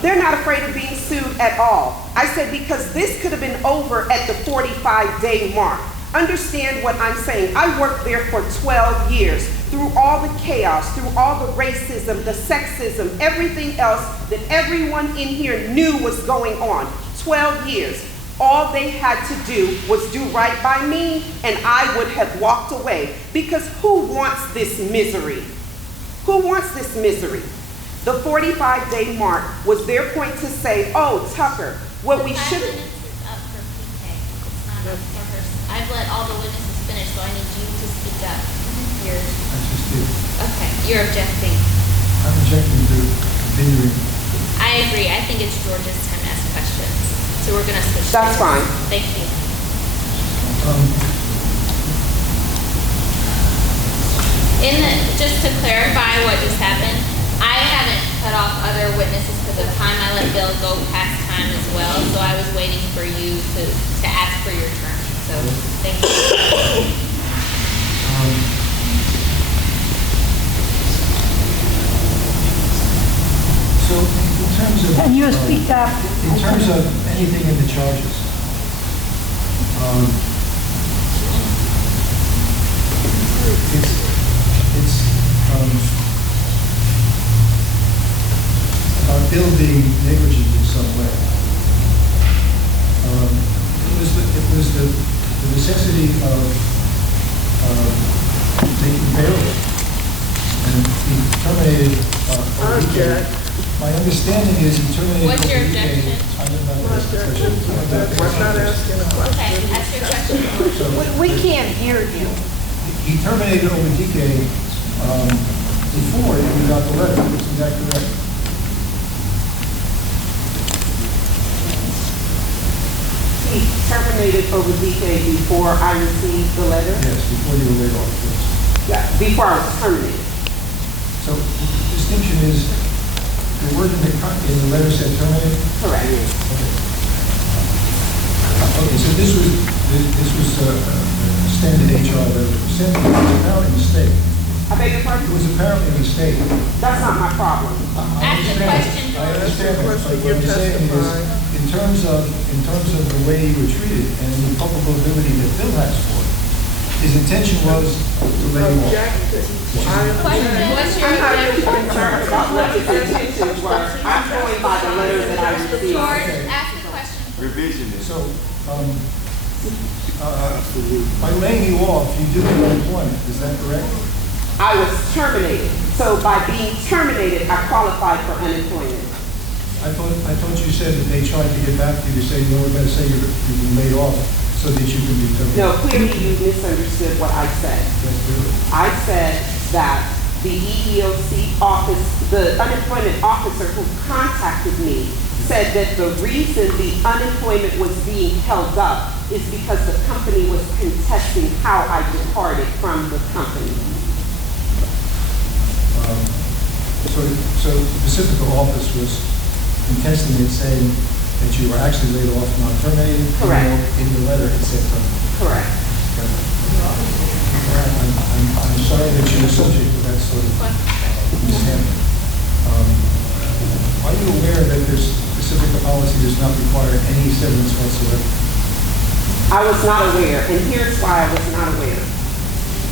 They're not afraid of being sued at all. I said, because this could have been over at the 45-day mark. Understand what I'm saying. I worked there for 12 years, through all the chaos, through all the racism, the sexism, everything else that everyone in here knew was going on. 12 years. All they had to do was do right by me, and I would have walked away. Because who wants this misery? Who wants this misery? The 45-day mark was their point to say, oh, Tucker, what we should... 5 minutes is up for PK. It's not up for her. I've let all the witnesses finish, so I need you to speak up. I just did. Okay, you're objecting. I'm objecting to continuing. I agree. I think it's George's time to ask questions. So we're going to switch. That's fine. Thank you. Just to clarify what just happened, I haven't cut off other witnesses because of time. I let Bill go past time as well, so I was waiting for you to ask for your turn. So thank you. So in terms of... Can you speak up? In terms of anything in the charges, it's about Bill being negligent in some way. It was the necessity of taking care of it. And he terminated Obidike. My understanding is he terminated What's your Obidike. objection? I'm not We're not asking a question. Okay, ask your question. We can't hear you. He terminated Obidike before we got the letter. Isn't that correct? He terminated Obidike before I received the letter? Yes, before you were laid off. Yes. Yeah, before I was terminated. So the distinction is the word in the letter said terminated? Correct. Okay, so this was a standard HR letter. It was apparently a mistake. I beg your pardon? It was apparently a mistake. That's not my problem. Ask the question, I George. understand that, but what I'm saying is, in terms of the way you were treated and the culpability that Bill has for it, his intention was to lay him off. What's your I'm not really objection? concerned about what his intentions were. I'm going by the letter that I received. George, ask the question. Revision is. So, by laying you off, you do get unemployment, is that correct? I was terminated. So by being terminated, I qualified for unemployment. I thought you said that they tried to get back to you to say, no, we're going to say you've been laid off so that you can be terminated. No, clearly you misunderstood what I said. Yes, really. I said that the EEOC office, the unemployment officer who contacted me said that the reason the unemployment was being held up is because the company was contesting how I departed from the company. So the Pacifica office was contesting it, saying that you were actually laid off, not terminated. Correct. In the letter, it said terminated. Correct. I'm sorry that you were subject to that sort of mishandling. Are you aware that this Pacifica policy does not require any severance whatsoever? I was not aware, and here's why I was not aware.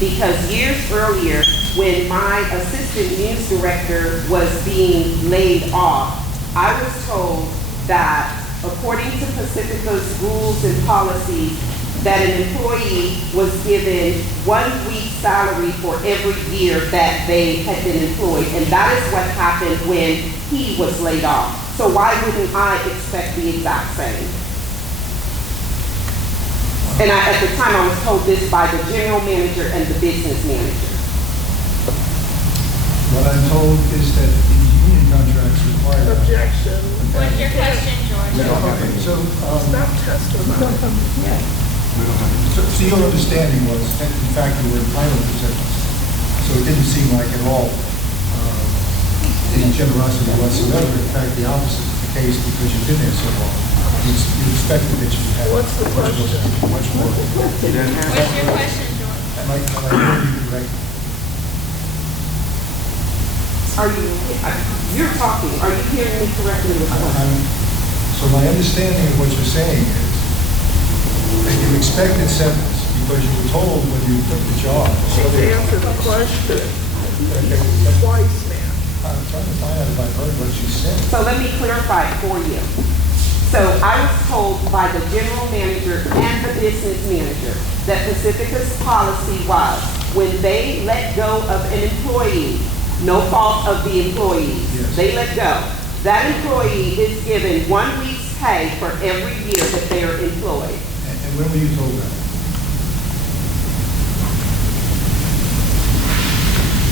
Because years earlier, when my assistant news director was being laid off, I was told that according to Pacifica's rules and policies, that an employee was given 1 week's salary for every year that they had been employed. And that is what happened when he was laid off. So why wouldn't I expect the exact same? And at the time, I was told this by the general manager and the business manager. What I'm told is that the union contracts require... Objection. What's your question, George? Okay, so... Stop testifying. So your understanding was that, in fact, you were entitled to severance. So it didn't seem like at all any generosity whatsoever. In fact, the opposite is the case because you've been there so long. You expected that you had What's the question? much more. What's your question, George? Mike, can I hear you correctly? You're talking, are you hearing me correctly with what? So my understanding of what you're saying is that you expected severance because you were told when you took the job. She answered the question twice now. I'm trying to find out if I heard what you said. So let me clarify it for you. So I was told by the general manager and the business manager that Pacifica's policy was when they let go of an employee, no fault of the employee, Yes. they let go. That employee is given 1 week's pay for every year that they are employed. And when were you told that?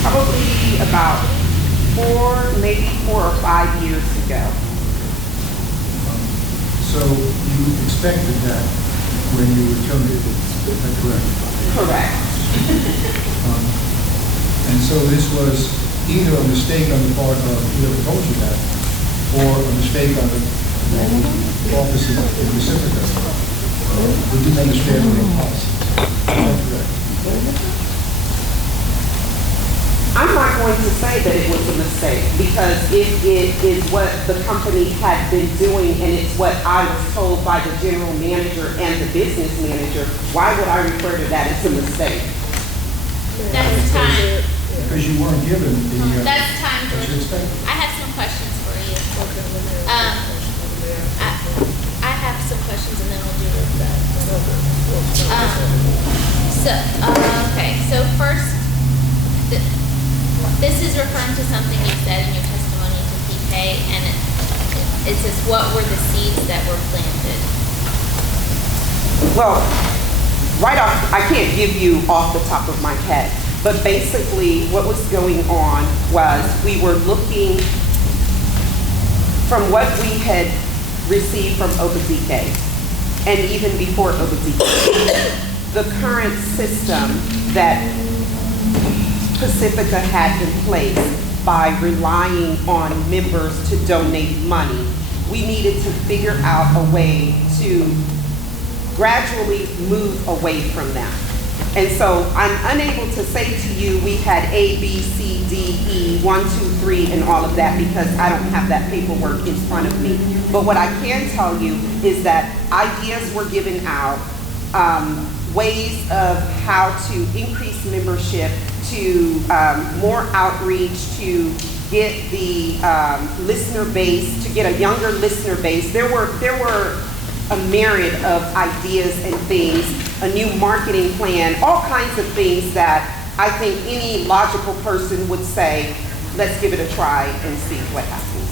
Probably about 4 or 5 years ago. So you expected that when you were terminated, is that correct? Correct. And so this was either a mistake on the part of whoever told you that, or a mistake on the office in Pacifica. We didn't understand the policy. Is that correct? I'm not going to say that it was a mistake, because if it is what the company had been doing and it's what I was told by the general manager and the business manager, why would I refer to that as a mistake? That's time. Because you weren't given the. That's time, what you George. expected. I have some questions for you. I have some questions and then we'll do that. Okay, so first, this is referring to something you said in your testimony to PK, and it says, what were the seeds that were planted? Well, right off, I can't give you off the top of my head, but basically what was going on was we were looking from what we had received from Obidike, and even before Obidike, the current system that Pacifica had in place by relying on members to donate money. We needed to figure out a way to gradually move away from that. And so I'm unable to say to you we had A, B, C, D, E, 1, 2, 3, and all of that because I don't have that paperwork in front of me. But what I can tell you is that ideas were given out, ways of how to increase membership, to more outreach, to get the listener base, to get a younger listener base. There were a myriad of ideas and things, a new marketing plan, all kinds of things that I think any logical person would say, let's give it a try and see what happens.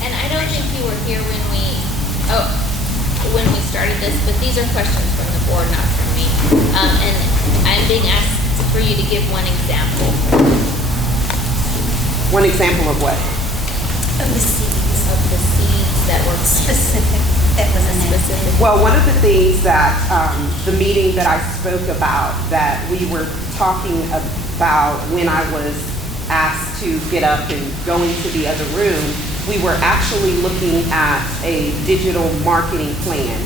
And I don't think you were here when we started this, but these are questions from the board, not from me. And I'm being asked for you to give one example. One example of what? Of the seeds that were Specific, that was a specific. Well, one of the things that the meeting that I spoke about, that we were talking about when I was asked to get up and go into the other room, we were actually looking at a digital marketing plan.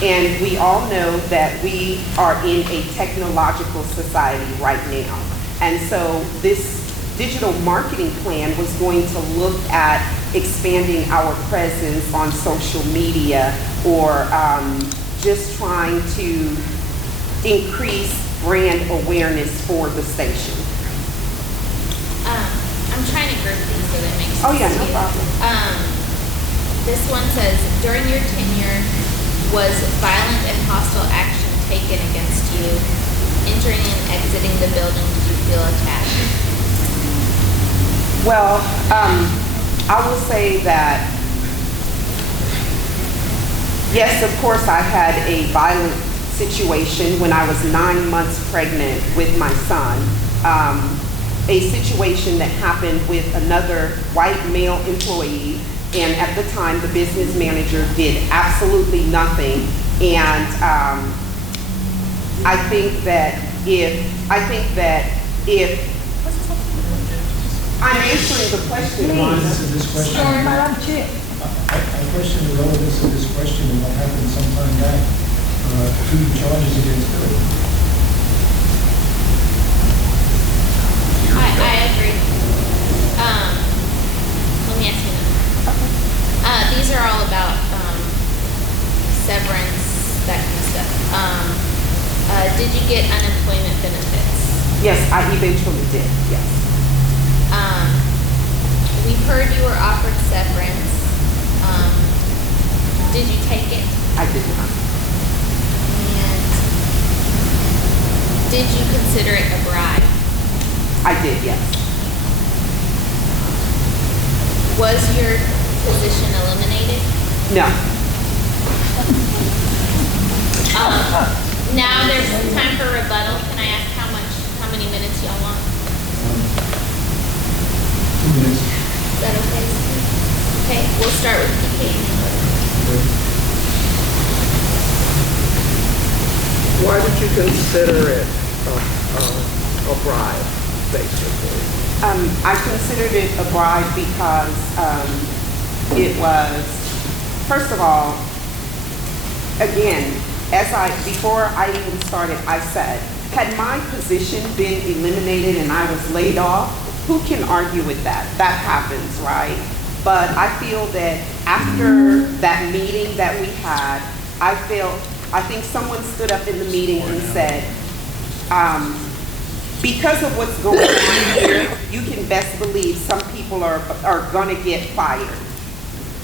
And we all know that we are in a technological society right now. And so this digital marketing plan was going to look at expanding our presence on social media, or just trying to increase brand awareness for the station. I'm trying to group these so that makes sense. Oh yeah, no problem. This one says, during your tenure, was violent and hostile action taken against you? Entering and exiting the building, did you feel attacked? Well, I will say that, yes, of course, I had a violent situation when I was 9 months pregnant with my son. A situation that happened with another white male employee, and at the time, the business manager did absolutely nothing. And I think that if I'm answering the question, Rhonda. This question. Madam Chair, I question the relevance of this question and what happened some time back to the charges against Bill. I agree. Let me ask you another. These are all about severance, that kind of stuff. Did you get unemployment benefits? Yes, I eventually did, yes. We've heard you were offered severance. Did you take it? I did not. And did you consider it a bribe? I did, yes. Was your position eliminated? No. Now there's time for rebuttal. Can I ask how many minutes y'all want? 2 minutes. Is that okay? Okay, we'll start with PK. Why did you consider it a bribe, basically? I considered it a bribe because it was, first of all, again, before I even started, I said, had my position been eliminated and I was laid off, who can argue with that? That happens, right? But I feel that after that meeting that we had, I think someone stood up in the meeting and said, because of what's going on here, you can best believe some people are gonna get fired.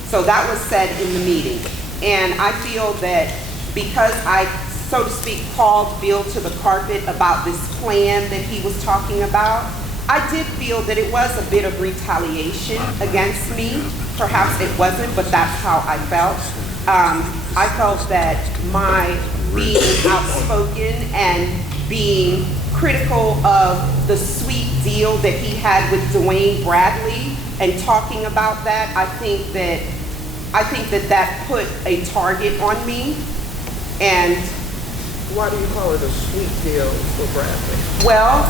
So that was said in the meeting. And I feel that because I, so to speak, called Bill to the carpet about this plan that he was talking about, I did feel that it was a bit of retaliation against me. Perhaps it wasn't, but that's how I felt. I felt that my being outspoken and being critical of the sweet deal that he had with Dwayne Bradley and talking about that, I think that put a target on me. And Why do you call it a sweet deal for Bradley? well,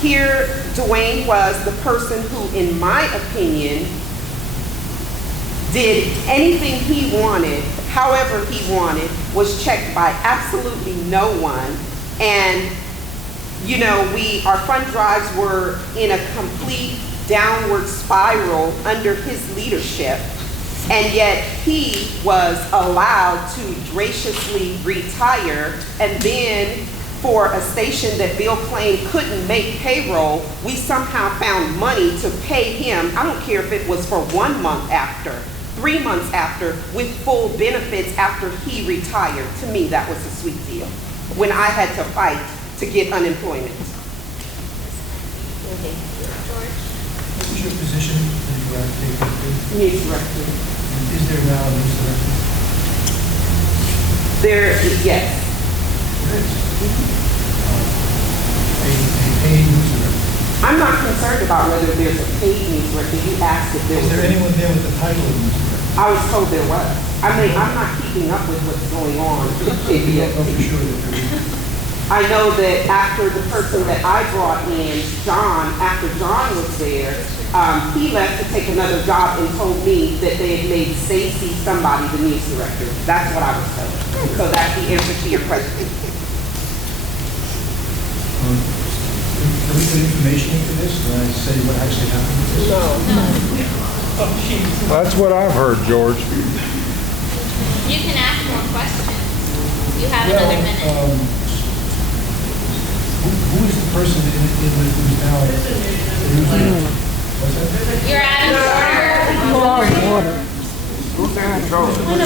here Dwayne was the person who, in my opinion, did anything he wanted, however he wanted, was checked by absolutely no one. And, you know, our fund drives were in a complete downward spiral under his leadership. And yet he was allowed to graciously retire, and then for a station that Bill claimed couldn't make payroll, we somehow found money to pay him. I don't care if it was for 1 month after, 3 months after, with full benefits after he retired. To me, that was a sweet deal, when I had to fight to get unemployment. Okay, George? What was your position that you were at KPFT? News director. Is there now a news director? Yes. There is. A paid news director. I'm not concerned about whether there's a paid news director. You asked if there was. Is there anyone there with the title of news director? I was told there was. I mean, I'm not keeping up with what's going on. You don't know for sure that there is. I know that after the person that I brought in, John, after John was there, he left to take another job and told me that they had made Stacy somebody the news director. That's what I was told. So that's the answer to your question. Can we put information into this? Can I say what actually happened with this? Oh, geez. That's what I've heard, George. You can ask more questions. You have another minute. Who is the person who's now a news director? What's that? You're out of order. Who's in control? We're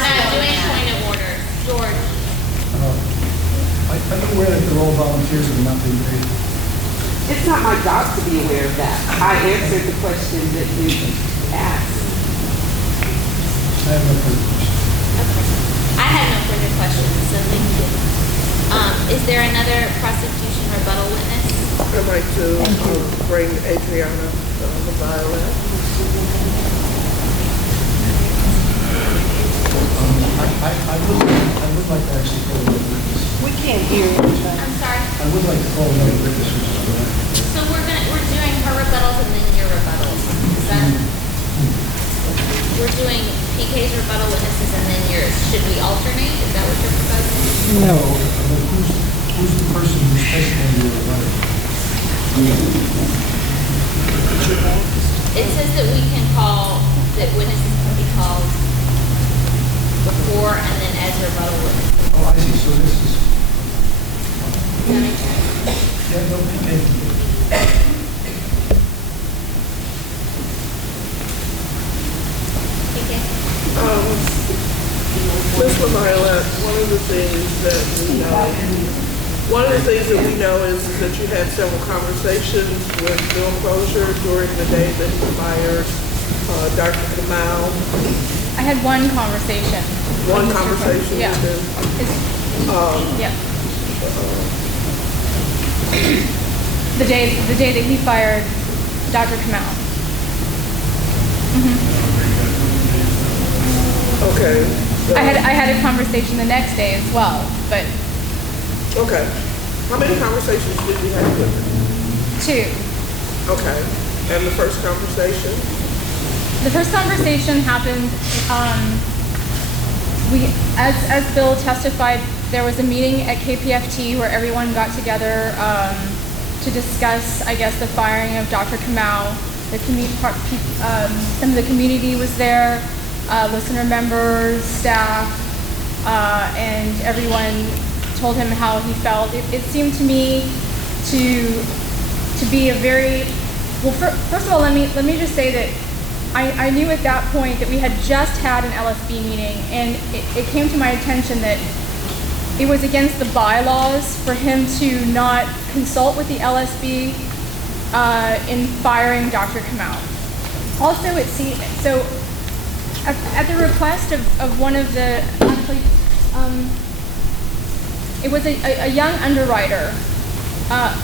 not doing point of order. George. I'm aware that they're all volunteers and not being paid. It's not my job to be aware of that. I answered the question that you asked. I have no further questions. Okay. I had no further questions, so thank you. Is there another prosecution rebuttal witness? I'd like to bring Adriana the violin. I would like to actually call another witness. We can't hear you. I'm sorry. I would like to call another witness, which is correct. So we're doing her rebuttals and then your rebuttals. Is that? we're doing PK's rebuttal witnesses and then yours. Should we alternate? Is that what you're proposing? No, but who's the person who's testifying to your letter? It says that we can call, that witnesses can be called before and then as rebuttal witnesses. Oh, I see, so this is, Does that make sense? yeah, no, okay. PK? Ms. Lamila, one of the things that we know is that you had several conversations with Bill Crosier during the day that he fired Dr. Kamau. I had one conversation. One conversation Yeah. with him. Yeah. The day that he fired Dr. Kamau. Okay. I had a conversation the next day as well, but Okay. How many conversations did you have with him? 2. Okay. And the first conversation? The first conversation happened, as Bill testified, there was a meeting at KPFT where everyone got together to discuss, I guess, the firing of Dr. Kamau. Some of the community was there, listener members, staff, and everyone told him how he felt. It seemed to me to be a very, well, first of all, let me just say that I knew at that point that we had just had an LSB meeting, and it came to my attention that it was against the bylaws for him to not consult with the LSB in firing Dr. Kamau. Also, so at the request of one of the, actually, it was a young underwriter. I'm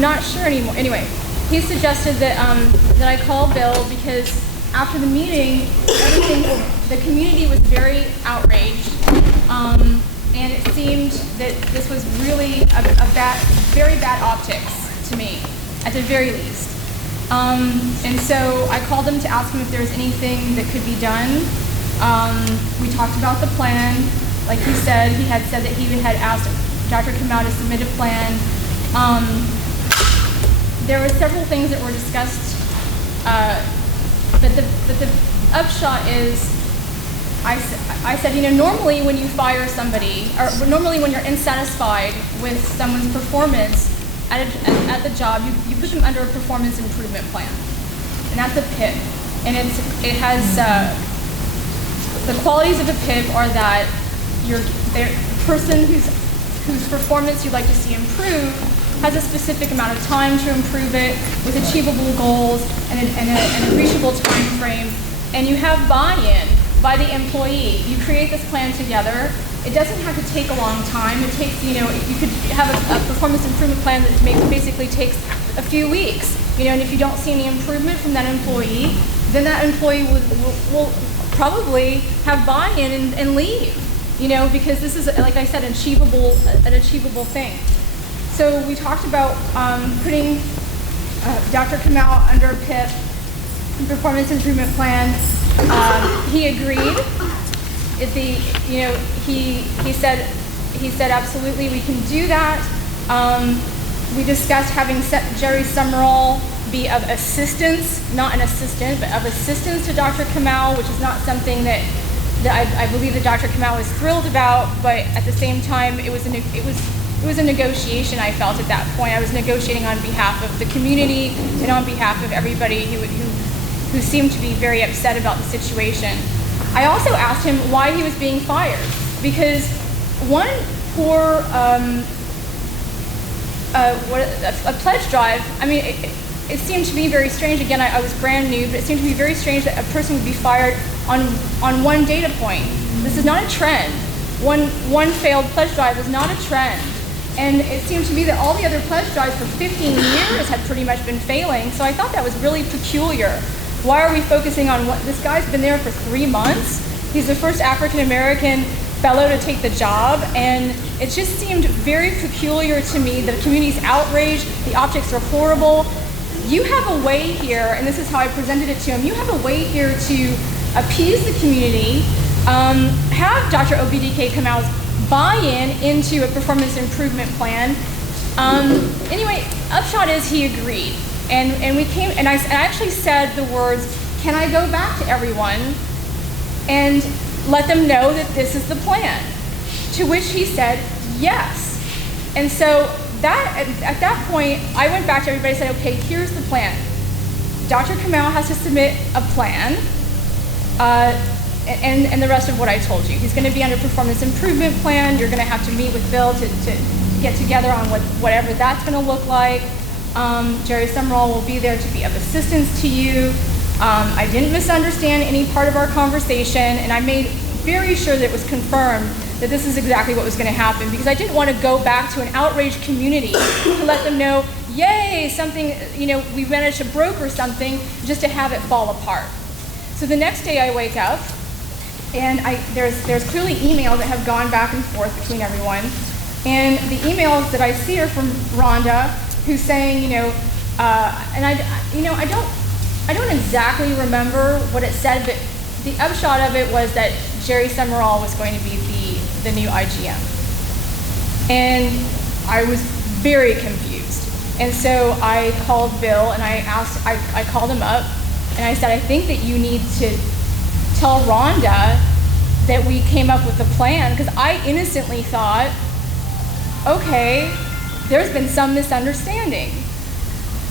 not sure anymore. Anyway, he suggested that that I call Bill because after the meeting, the community was very outraged, and it seemed that this was really very bad optics to me, at the very least. And so I called him to ask him if there was anything that could be done. We talked about the plan. Like he said, he had said that he had asked Dr. Kamau to submit a plan. There were several things that were discussed, but the upshot is, I said, normally when you fire somebody, or normally when you're insatisfied with someone's performance at the job, you put them under a performance improvement plan, and that's a PIP, and it has the qualities of a PIP are that the person whose performance you'd like to see improve has a specific amount of time to improve it with achievable goals and a reachable time frame, and you have buy-in by the employee. You create this plan together. It doesn't have to take a long time. It takes, you could have a performance improvement plan that basically takes a few weeks, and if you don't see any improvement from that employee, then that employee will probably have buy-in and leave, because this is, like I said, an achievable thing. So we talked about putting Dr. Kamau under a PIP, performance improvement plan. He agreed. He said absolutely we can do that. We discussed having Jerry Summerall be of assistance, not an assistant, but of assistance to Dr. Kamau, which is not something that I believe that Dr. Kamau was thrilled about, but at the same time, it was a negotiation. I felt at that point I was negotiating on behalf of the community and on behalf of everybody who seemed to be very upset about the situation. I also asked him why he was being fired, because one poor a pledge drive. I mean, it seemed to be very strange. Again, I was brand new, but it seemed to be very strange that a person would be fired on one data point. This is not a trend. One failed pledge drive is not a trend. And it seemed to me that all the other pledge drives for 15 years had pretty much been failing. So I thought that was really peculiar. Why are we focusing on this guy's been there for 3 months? He's the first African-American fellow to take the job, and it just seemed very peculiar to me. The community's outraged, the optics are horrible. you have a way here, and this is how I presented it to him, you have a way here to appease the community, have Dr. Obidike Kamau's buy-in into a performance improvement plan. Anyway, upshot is he agreed. And we came, and I actually said the words, can I go back to everyone and let them know that this is the plan? To which he said, yes. And so at that point, I went back to everybody and said, okay, here's the plan. Dr. Kamau has to submit a plan, and the rest of what I told you. He's going to be under performance improvement plan. You're going to have to meet with Bill to get together on whatever that's going to look like. Jerry Summerall will be there to be of assistance to you. I didn't misunderstand any part of our conversation, and I made very sure that it was confirmed that this is exactly what was going to happen, because I didn't want to go back to an outraged community to let them know, yay, something, we managed to broker something, just to have it fall apart. So the next day I wake up, and there's clearly emails that have gone back and forth between everyone, and the emails that I see are from Rhonda, who's saying, and I don't exactly remember what it said, but the upshot of it was that Jerry Summerall was going to be the new IGM. And I was very confused. And so I called Bill and I called him up and I said, I think that you need to tell Rhonda that we came up with a plan, because I innocently thought, okay, there's been some misunderstanding.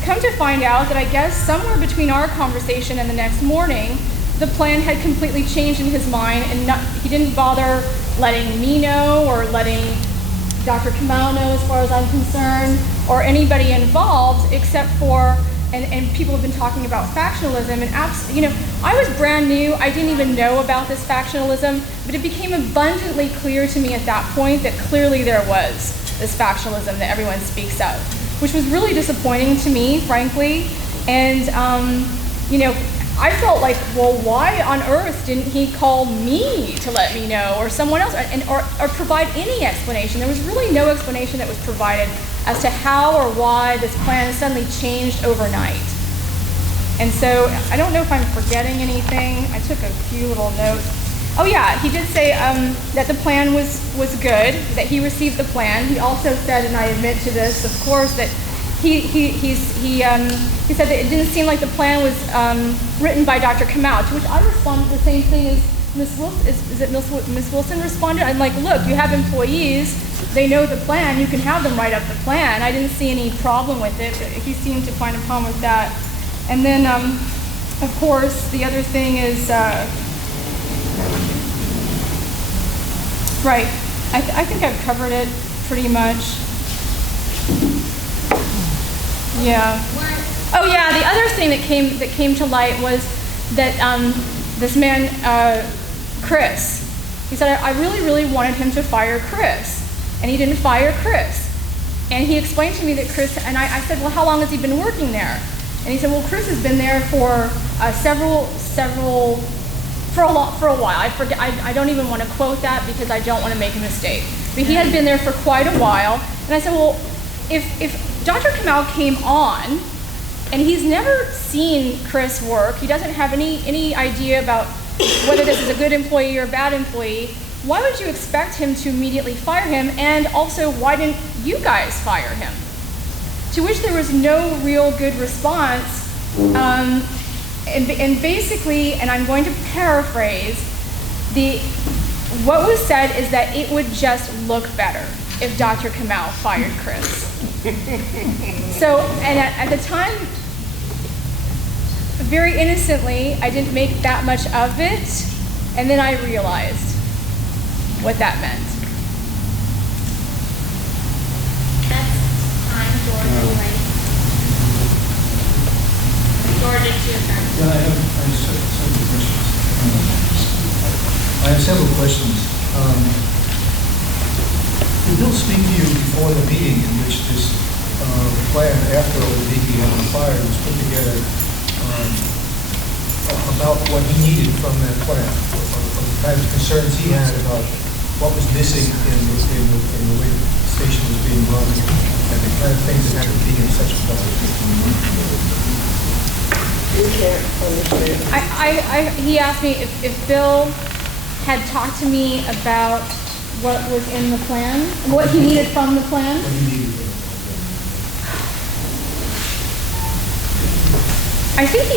Come to find out that I guess somewhere between our conversation and the next morning, the plan had completely changed in his mind, and he didn't bother letting me know or letting Dr. Kamau know, as far as I'm concerned, or anybody involved, except for, and people have been talking about factionalism, and I was brand new, I didn't even know about this factionalism, but it became abundantly clear to me at that point that clearly there was this factionalism that everyone speaks of, which was really disappointing to me, frankly. And I felt like, well, why on earth didn't he call me to let me know, or someone else, or provide any explanation? There was really no explanation that was provided as to how or why this plan suddenly changed overnight. And so I don't know if I'm forgetting anything. I took a few little notes. Oh yeah, he did say that the plan was good, that he received the plan. He also said, and I admit to this, of course, that he said that it didn't seem like the plan was written by Dr. Kamau, to which I responded the same thing as Ms. Wilson. Is it Ms. Wilson responded? I'm like, look, you have employees, they know the plan, you can have them write up the plan. I didn't see any problem with it, but he seemed to find a problem with that. And then, of course, the other thing is, right, I think I've covered it pretty much. Yeah. Oh yeah, the other thing that came to light was that this man, Chris, he said, I really, really wanted him to fire Chris, and he didn't fire Chris. And he explained to me that Chris, and I said, well, how long has he been working there? And he said, well, Chris has been there for for a while. I forget. I don't even want to quote that because I don't want to make a mistake. But he had been there for quite a while. And I said, well, if Dr. Kamau came on and he's never seen Chris work, he doesn't have any idea about whether this is a good employee or a bad employee, why would you expect him to immediately fire him? And also, why didn't you guys fire him? To which there was no real good response. And basically, and I'm going to paraphrase, what was said is that it would just look better if Dr. Kamau fired Chris. So, and at the time, very innocently, I didn't make that much of it, and then I realized what that meant. That's time, George, right? George, it's your turn. Yeah, I have several questions. Did Bill speak to you before the meeting in which this plan after Obidike was fired was put together about what he needed from that plan, or the kind of concerns he had about what was missing in the way the station was being run, and the kind of things that had to be in such a place? We can't understand. He asked me if Bill had talked to me about what was in the plan, what he needed from the plan. I think he